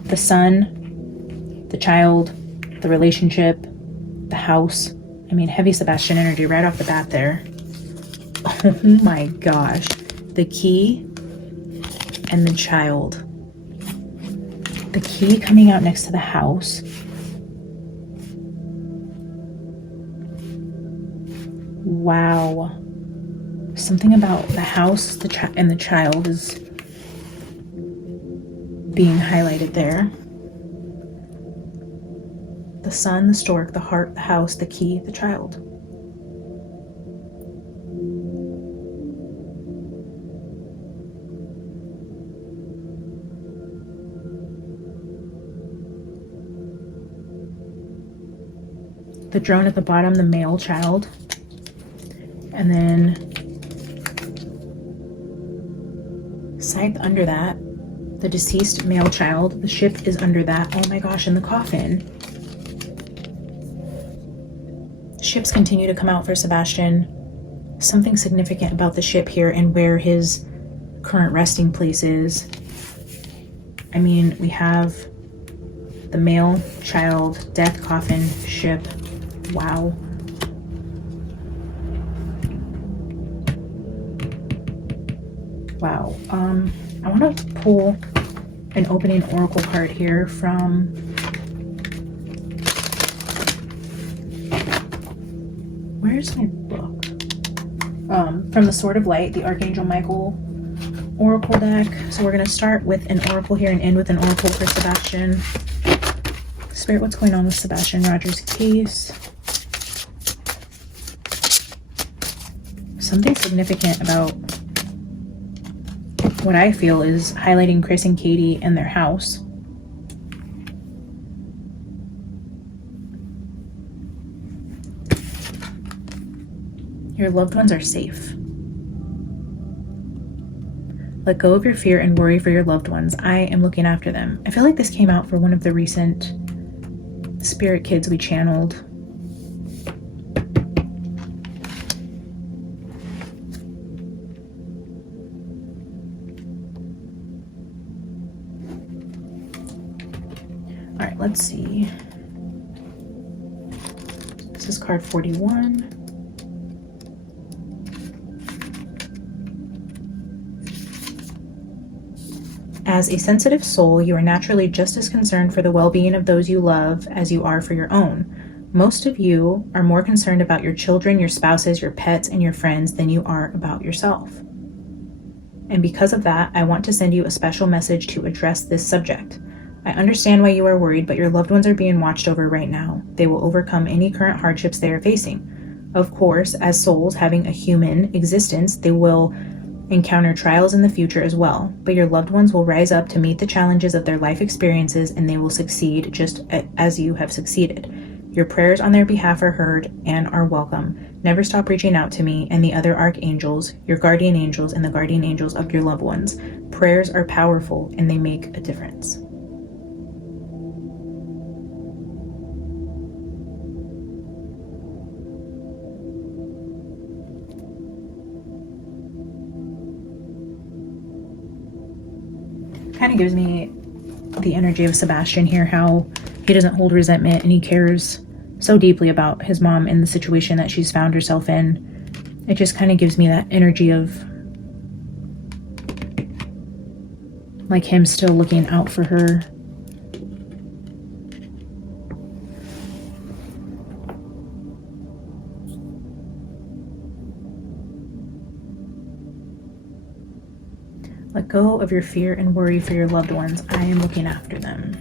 The Sun, the child, the relationship, the house. I mean, heavy Sebastian energy right off the bat there. Oh my gosh. The key and the child. The key coming out next to the house. Wow. Something about the house and the child is being highlighted there. The Sun, the stork, the heart, the house, the key, the child. The drone at the bottom, the male child. And then scythe under that. The deceased male child. The ship is under that. Oh my gosh, and the coffin. Ships continue to come out for Sebastian. Something significant about the ship here and where his current resting place is. I mean, we have the male child, death, coffin, ship. Wow. Wow. I want to pull an opening oracle card here from where's my book? From the Sword of Light, the Archangel Michael oracle deck. So we're going to start with an oracle here and end with an oracle for Sebastian. Spirit, what's going on with Sebastian Roger's case? Something significant about what I feel is highlighting Chris and Katie and their house. Your loved ones are safe. Let go of your fear and worry for your loved ones. I am looking after them. I feel like this came out for one of the recent spirit kids we channeled. All right, let's see. This is card 41. As a sensitive soul, you are naturally just as concerned for the well-being of those you love as you are for your own. Most of you are more concerned about your children, your spouses, your pets, and your friends than you are about yourself. And because of that, I want to send you a special message to address this subject. I understand why you are worried, but your loved ones are being watched over right now. They will overcome any current hardships they are facing. Of course, as souls having a human existence, they will encounter trials in the future as well, but your loved ones will rise up to meet the challenges of their life experiences, and they will succeed just as you have succeeded. Your prayers on their behalf are heard and are welcome. Never stop reaching out to me and the other archangels, your guardian angels, and the guardian angels of your loved ones. Prayers are powerful and they make a difference. Kind of gives me the energy of Sebastian here, how he doesn't hold resentment and he cares so deeply about his mom and the situation that she's found herself in. It just kind of gives me that energy of like him still looking out for her. Let go of your fear and worry for your loved ones. I am looking after them.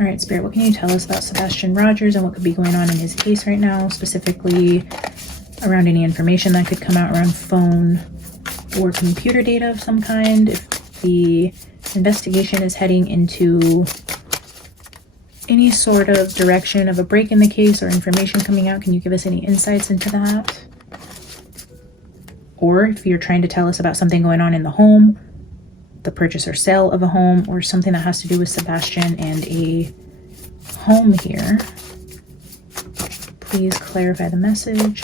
All right, Spirit, what can you tell us about Sebastian Rogers and what could be going on in his case right now, specifically around any information that could come out around phone or computer data of some kind? If the investigation is heading into any sort of direction of a break in the case or information coming out, can you give us any insights into that? Or if you're trying to tell us about something going on in the home, the purchase or sale of a home, or something that has to do with Sebastian and a home here, please clarify the message.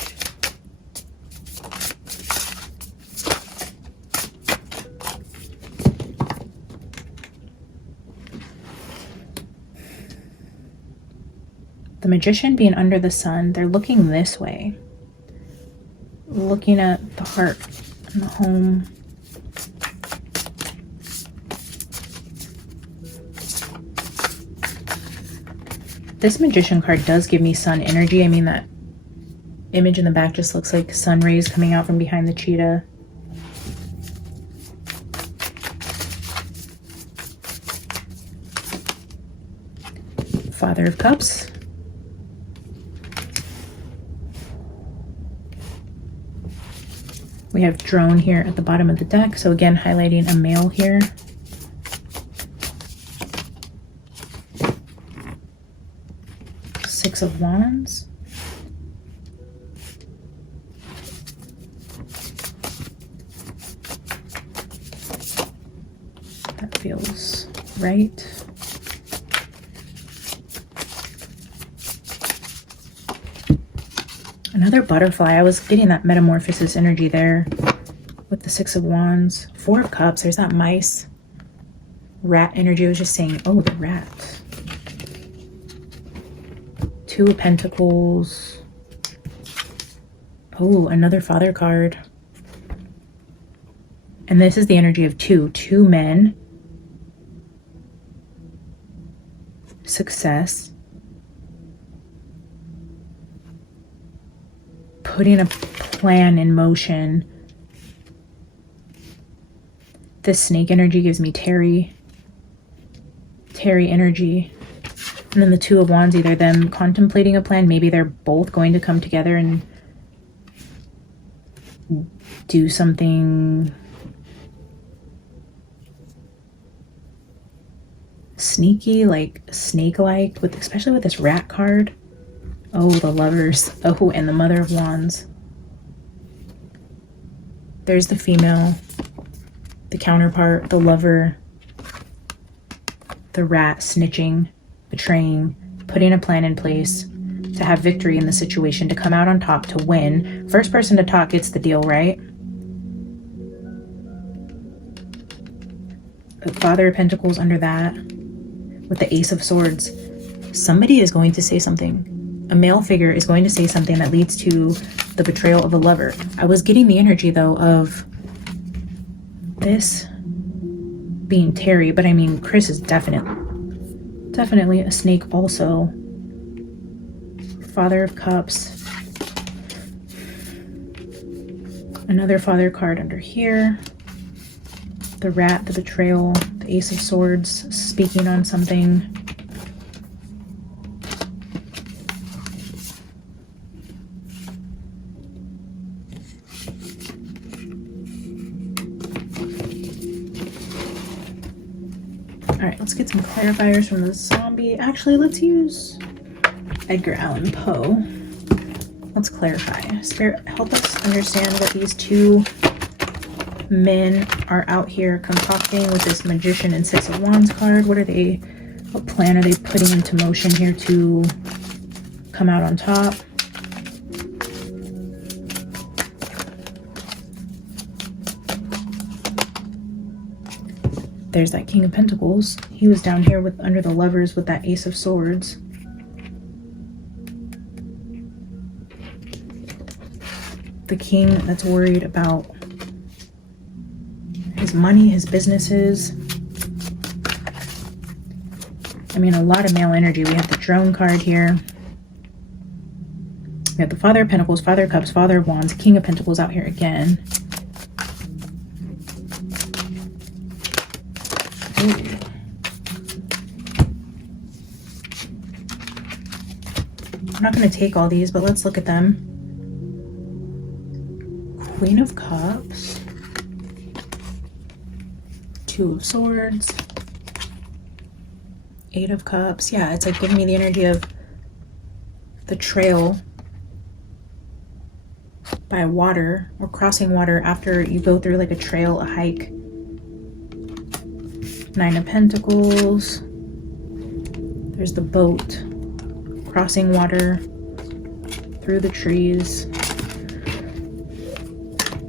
The Magician being under the sun, they're looking this way. Looking at the heart and the home. This Magician card does give me sun energy. I mean, that image in the back just looks like sun rays coming out from behind the cheetah. Father of Cups. We have drone here at the bottom of the deck. So again, highlighting a male here. Six of Wands. right? Another butterfly. I was getting that metamorphosis energy there with the Six of Wands. Four of Cups. There's that mice. Rat energy. I was just saying, oh, the rat. Two of Pentacles. Oh, another Father card. And this is the energy of two men. Success. Putting a plan in motion. This snake energy gives me Terry energy. And then the Two of Wands, either them contemplating a plan, maybe they're both going to come together and do something sneaky, like snake-like, with especially with this rat card. Oh, the Lovers. Oh, and the Mother of Wands. There's the female, the counterpart, the lover, the rat snitching, betraying, putting a plan in place to have victory in the situation, to come out on top, to win. First person to talk gets the deal, right? The Father of Pentacles under that with the Ace of Swords. Somebody is going to say something. A male figure is going to say something that leads to the betrayal of a lover. I was getting the energy, though, of this being Terry, but I mean, Chris is definitely a snake also. Father of Cups. Another Father card under here. The rat, the betrayal, the Ace of Swords, speaking on something. Alright, let's get some clarifiers from the zombie. Actually, let's use Edgar Allan Poe. Let's clarify. Spirit, help us understand what these two men are out here concocting with this Magician and Six of Wands card. What plan are they putting into motion here to come out on top? There's that King of Pentacles. He was down here with under the Lovers with that Ace of Swords. The king that's worried about his money, his businesses. I mean, a lot of male energy. We have the drone card here. We have the Father of Pentacles, Father of Cups, Father of Wands, King of Pentacles out here again. Ooh. I'm not going to take all these, but let's look at them. Queen of Cups. Two of Swords. Eight of Cups. Yeah, it's like giving me the energy of the trail by water, or crossing water after you go through like a trail, a hike. Nine of Pentacles. There's the boat crossing water through the trees.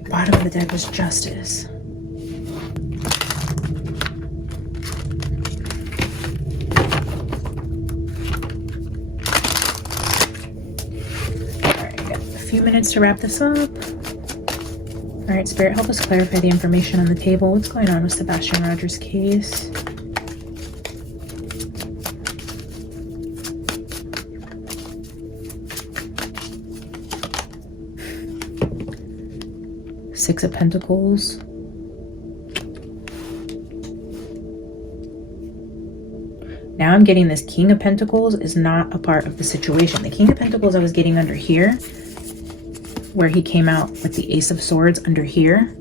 Bottom of the deck was Justice. Alright, got a few minutes to wrap this up. Alright, Spirit, help us clarify the information on the table. What's going on with Sebastian Roger's case? Six of Pentacles. Now I'm getting this King of Pentacles is not a part of the situation. The King of Pentacles I was getting under here, where he came out with the Ace of Swords under here.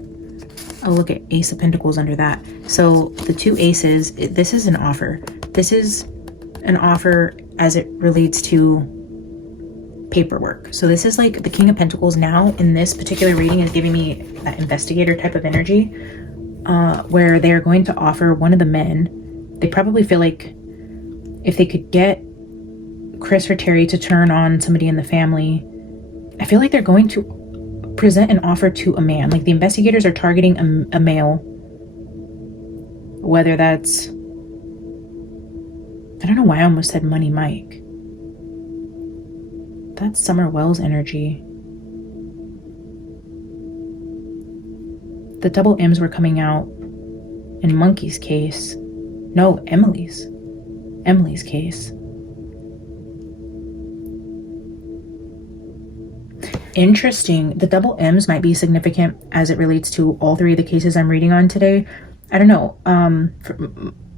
I'll look at Ace of Pentacles under that. So the two aces, this is an offer. This is an offer as it relates to paperwork. So this is like the King of Pentacles now in this particular reading is giving me that investigator type of energy, where they're going to offer one of the men They probably feel like if they could get Chris or Terry to turn on somebody in the family, I feel like they're going to present an offer to a man. Like the investigators are targeting a male, whether that's, I don't know why I almost said Money Mike. That's Summer Wells energy. The double M's were coming out in Monkey's case. No, Emily's case. Interesting. The double M's might be significant as it relates to all three of the cases I'm reading on today. I don't know. For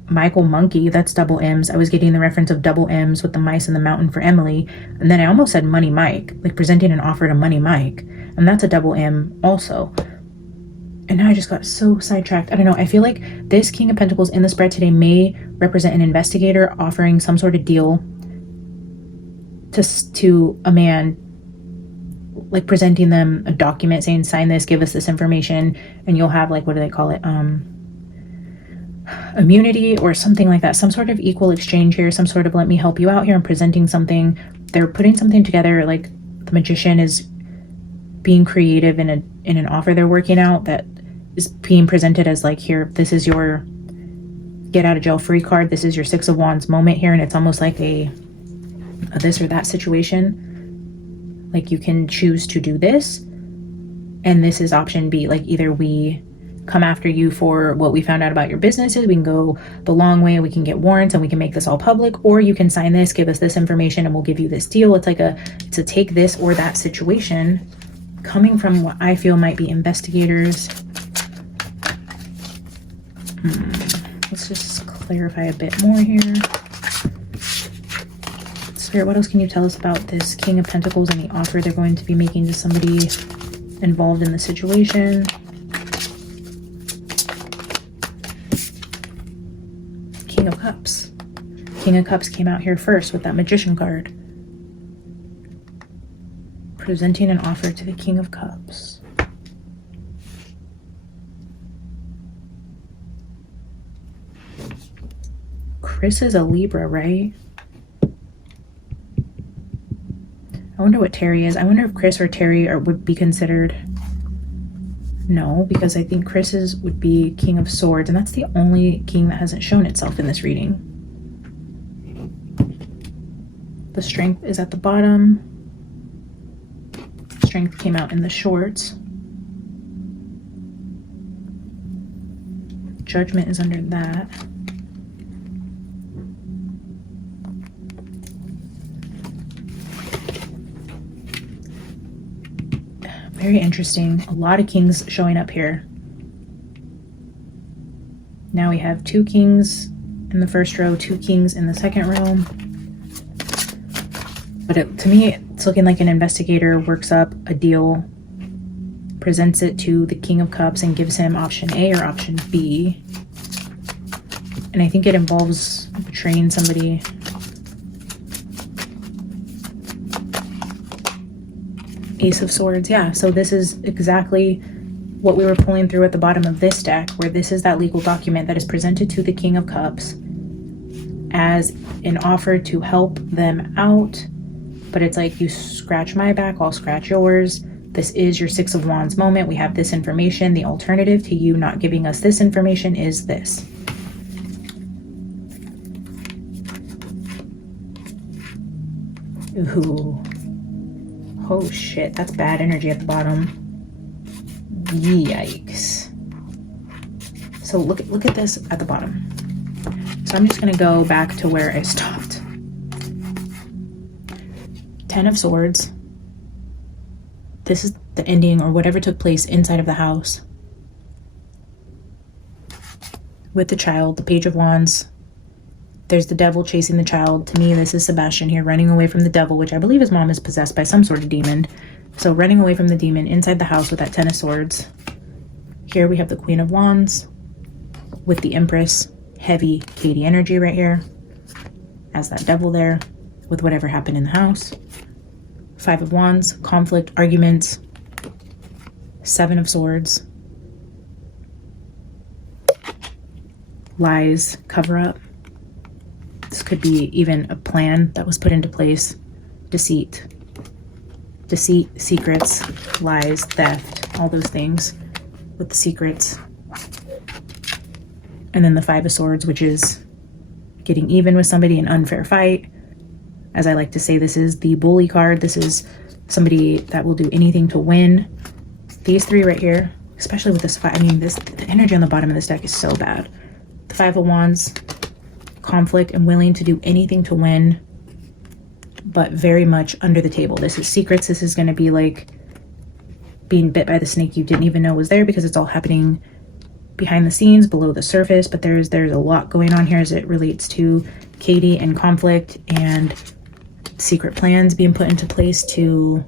Michael Monkey, that's double M's. I was getting the reference of double M's with the mice in the mountain for Emily. And then I almost said Money Mike, like presenting an offer to Money Mike. And that's a double M also. And now I just got so sidetracked. I don't know. I feel like this King of Pentacles in the spread today may represent an investigator offering some sort of deal to a man, like presenting them a document saying, sign this, give us this information, and you'll have, like, what do they call it? Immunity or something like that. Some sort of equal exchange here, some sort of let me help you out here. I'm presenting something. They're putting something together, like the magician is being creative in an offer they're working out that is being presented as like, here, this is your get out of jail free card. This is your Six of Wands moment here. And it's almost like a this or that situation. Like you can choose to do this. And this is option B. Like either we come after you for what we found out about your businesses. We can go the long way. We can get warrants and we can make this all public, or you can sign this, give us this information, and we'll give you this deal. It's like it's a take this or that situation coming from what I feel might be investigators. Let's just clarify a bit more here. Spirit, what else can you tell us about this King of Pentacles and the offer they're going to be making to somebody involved in the situation? King of Cups. King of Cups came out here first with that Magician card. Presenting an offer to the King of Cups. Chris is a Libra, right? I wonder what Terry is. I wonder if Chris or Terry would be considered. No, because I think Chris's would be King of Swords, and that's the only king that hasn't shown itself in this reading. The Strength is at the bottom. Strength came out in the shorts. Judgment is under that. Very interesting. A lot of kings showing up here. Now we have 2 kings in the first row, 2 kings in the second row. But to me, it's looking like an investigator works up a deal, presents it to the King of Cups, and gives him option A or option B. And I think it involves betraying somebody. Ace of Swords, yeah. So this is exactly what we were pulling through at the bottom of this deck, where this is that legal document that is presented to the King of Cups as an offer to help them out. But it's like, you scratch my back, I'll scratch yours. This is your Six of Wands moment. We have this information. The alternative to you not giving us this information is this. Ooh. Oh shit, that's bad energy at the bottom. Yikes. So look at this at the bottom. So I'm just gonna go back to where I stopped. 10 of Swords. This is the ending or whatever took place inside of the house. With the child, the Page of Wands. There's the devil chasing the child. To me, this is Sebastian here running away from the devil, which I believe his mom is possessed by some sort of demon. So running away from the demon inside the house with that 10 of Swords. Here we have the Queen of Wands with the Empress. Heavy Katie energy right here. As that devil there with whatever happened in the house. 5 of Wands, conflict, arguments. 7 of Swords. Lies, cover up. could be even a plan that was put into place. Deceit, secrets, lies, theft, all those things with the secrets. And then the Five of Swords, which is getting even with somebody, an unfair fight. As I like to say, this is the bully card. This is somebody that will do anything to win. These three right here, especially with this fight, I mean, the energy on the bottom of this deck is so bad. The Five of Wands, conflict and willing to do anything to win, but very much under the table. This is secrets. This is going to be like being bit by the snake you didn't even know was there, because it's all happening behind the scenes, below the surface. But there's a lot going on here as it relates to Katie and conflict and secret plans being put into place to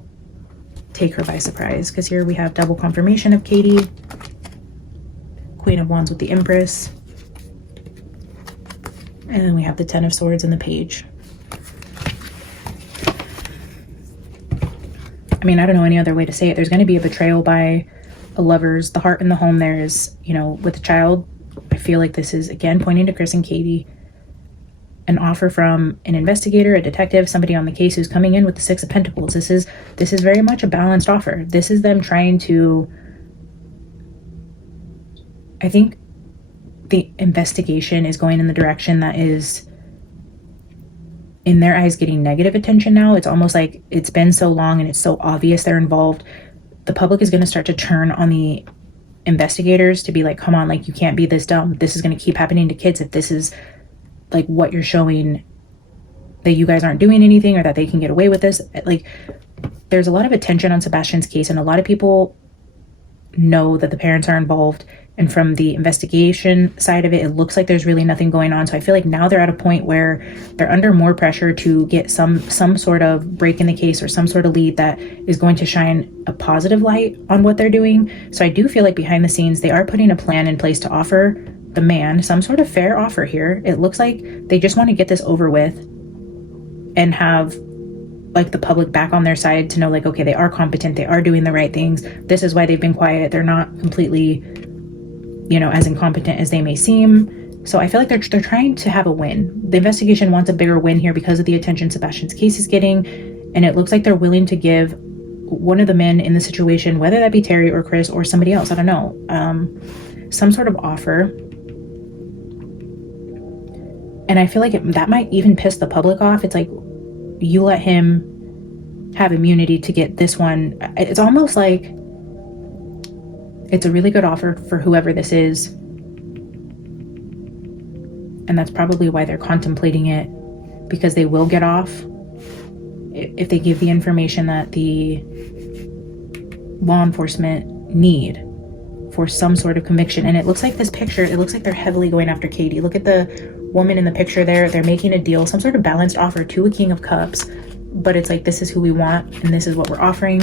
take her by surprise. Because here we have double confirmation of Katie, Queen of Wands with the Empress, and then we have the Ten of Swords and the Page. I mean, I don't know any other way to say it. There's going to be a betrayal by a lover's. The heart in the home there is, you know, with the child. I feel like this is, again, pointing to Chris and Katie. An offer from an investigator, a detective, somebody on the case who's coming in with the Six of Pentacles. This is very much a balanced offer. This is them trying to, I think the investigation is going in the direction that is, in their eyes, getting negative attention now. It's almost like it's been so long and it's so obvious they're involved. The public is going to start to turn on the investigators to be like, come on, like, you can't be this dumb. This is going to keep happening to kids if this is like what you're showing, that you guys aren't doing anything or that they can get away with this. Like, there's a lot of attention on Sebastian's case, and a lot of people know that the parents are involved. And from the investigation side of it, it looks like there's really nothing going on. So I feel like now they're at a point where they're under more pressure to get some sort of break in the case or some sort of lead that is going to shine a positive light on what they're doing. So I do feel like behind the scenes, they are putting a plan in place to offer the man some sort of fair offer here. It looks like they just want to get this over with and have like the public back on their side to know, like, okay, they are competent, they are doing the right things. This is why they've been quiet. They're not completely, you know, as incompetent as they may seem. So I feel like they're trying to have a win. The investigation wants a bigger win here because of the attention Sebastian's case is getting. And it looks like they're willing to give one of the men in the situation, whether that be Terry or Chris or somebody else, I don't know, some sort of offer. And I feel like that might even piss the public off. It's like, you let him have immunity to get this one. It's almost like it's a really good offer for whoever this is. And that's probably why they're contemplating it, because they will get off if they give the information that the law enforcement need for some sort of conviction. And it looks like this picture, it looks like they're heavily going after Katie. Look at the woman in the picture there. They're making a deal, some sort of balanced offer to a King of Cups, but it's like, this is who we want and this is what we're offering.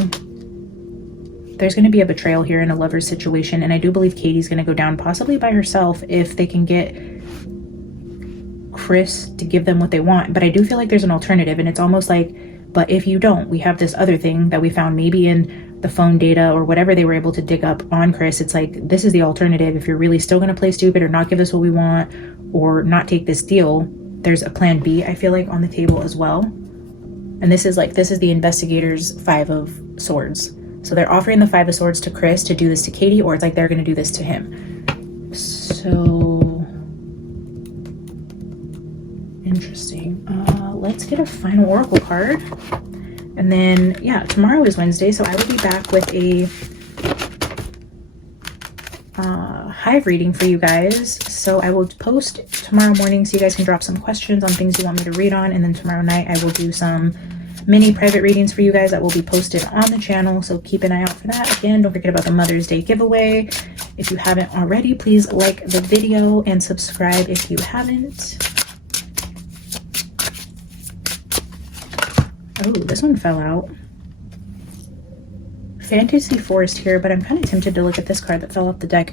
There's going to be a betrayal here in a lover's situation, and I do believe Katie's going to go down possibly by herself if they can get Chris to give them what they want. But I do feel like there's an alternative, and it's almost like, but if you don't, we have this other thing that we found maybe in the phone data or whatever they were able to dig up on Chris. It's like, this is the alternative. If you're really still going to play stupid or not give us what we want or not take this deal, there's a plan B, I feel like, on the table as well. And this is the investigators' Five of Swords. So they're offering the Five of Swords to Chris to do this to Katie, or it's like they're going to do this to him. So interesting. Let's get a final oracle card. And then, yeah, tomorrow is Wednesday, so I will be back with a hive reading for you guys. So I will post tomorrow morning so you guys can drop some questions on things you want me to read on. And then tomorrow night I will do some mini private readings for you guys that will be posted on the channel. So keep an eye out for that. Again, don't forget about the Mother's Day giveaway. If you haven't already, please like the video and subscribe if you haven't. Oh, this one fell out. Fantasy Forest here, but I'm kind of tempted to look at this card that fell off the deck.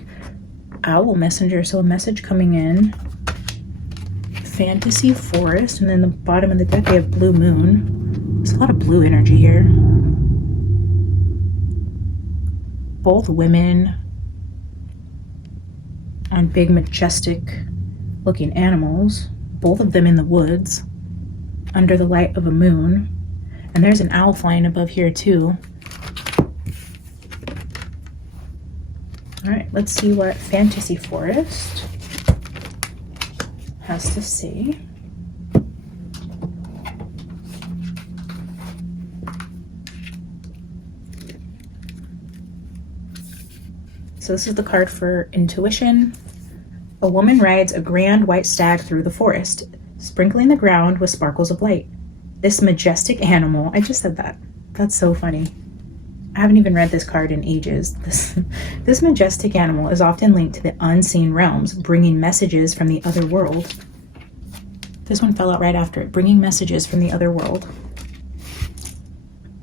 Owl Messenger, so a message coming in. Fantasy Forest, and then the bottom of the deck we have Blue Moon. There's a lot of blue energy here. Both women on big, majestic looking animals. both of them in the woods under the light of a moon. And there's an owl flying above here too. All right, let's see what Fantasy Forest has to say. So this is the card for intuition. A woman rides a grand white stag through the forest, sprinkling the ground with sparkles of light. This majestic animal, I just said that. That's so funny. I haven't even read this card in ages. This majestic animal is often linked to the unseen realms, bringing messages from the other world. This one fell out right after it, bringing messages from the other world.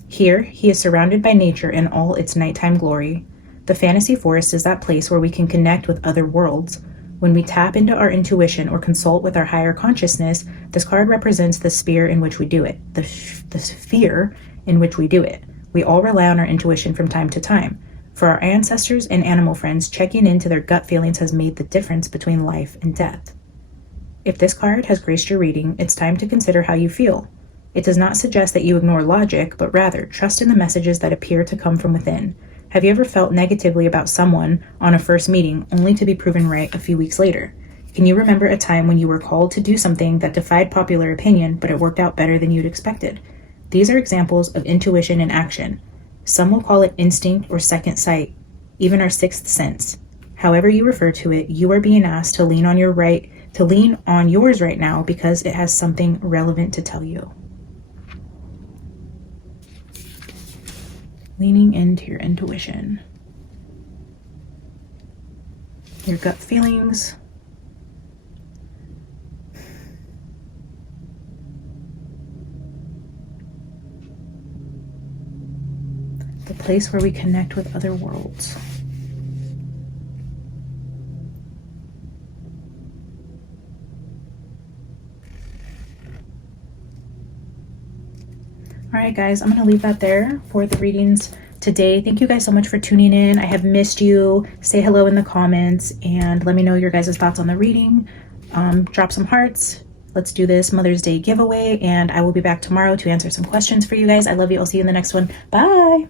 Here, he is surrounded by nature in all its nighttime glory. The fantasy forest is that place where we can connect with other worlds. When we tap into our intuition or consult with our higher consciousness, this card represents the sphere in which we do it, the sphere in which we do it. We all rely on our intuition from time to time. For our ancestors and animal friends, checking into their gut feelings has made the difference between life and death. If this card has graced your reading, it's time to consider how you feel. It does not suggest that you ignore logic, but rather trust in the messages that appear to come from within. Have you ever felt negatively about someone on a first meeting only to be proven right a few weeks later? Can you remember a time when you were called to do something that defied popular opinion, but it worked out better than you'd expected? These are examples of intuition in action. Some will call it instinct or second sight, even our sixth sense. However you refer to it, you are being asked to lean on yours right now because it has something relevant to tell you. Leaning into your intuition, your gut feelings. The place where we connect with other worlds. All right, guys, I'm going to leave that there for the readings today. Thank you guys so much for tuning in. I have missed you. Say hello in the comments and let me know your guys' thoughts on the reading. Drop some hearts. Let's do this Mother's Day giveaway, and I will be back tomorrow to answer some questions for you guys. I love you. I'll see you in the next one. Bye.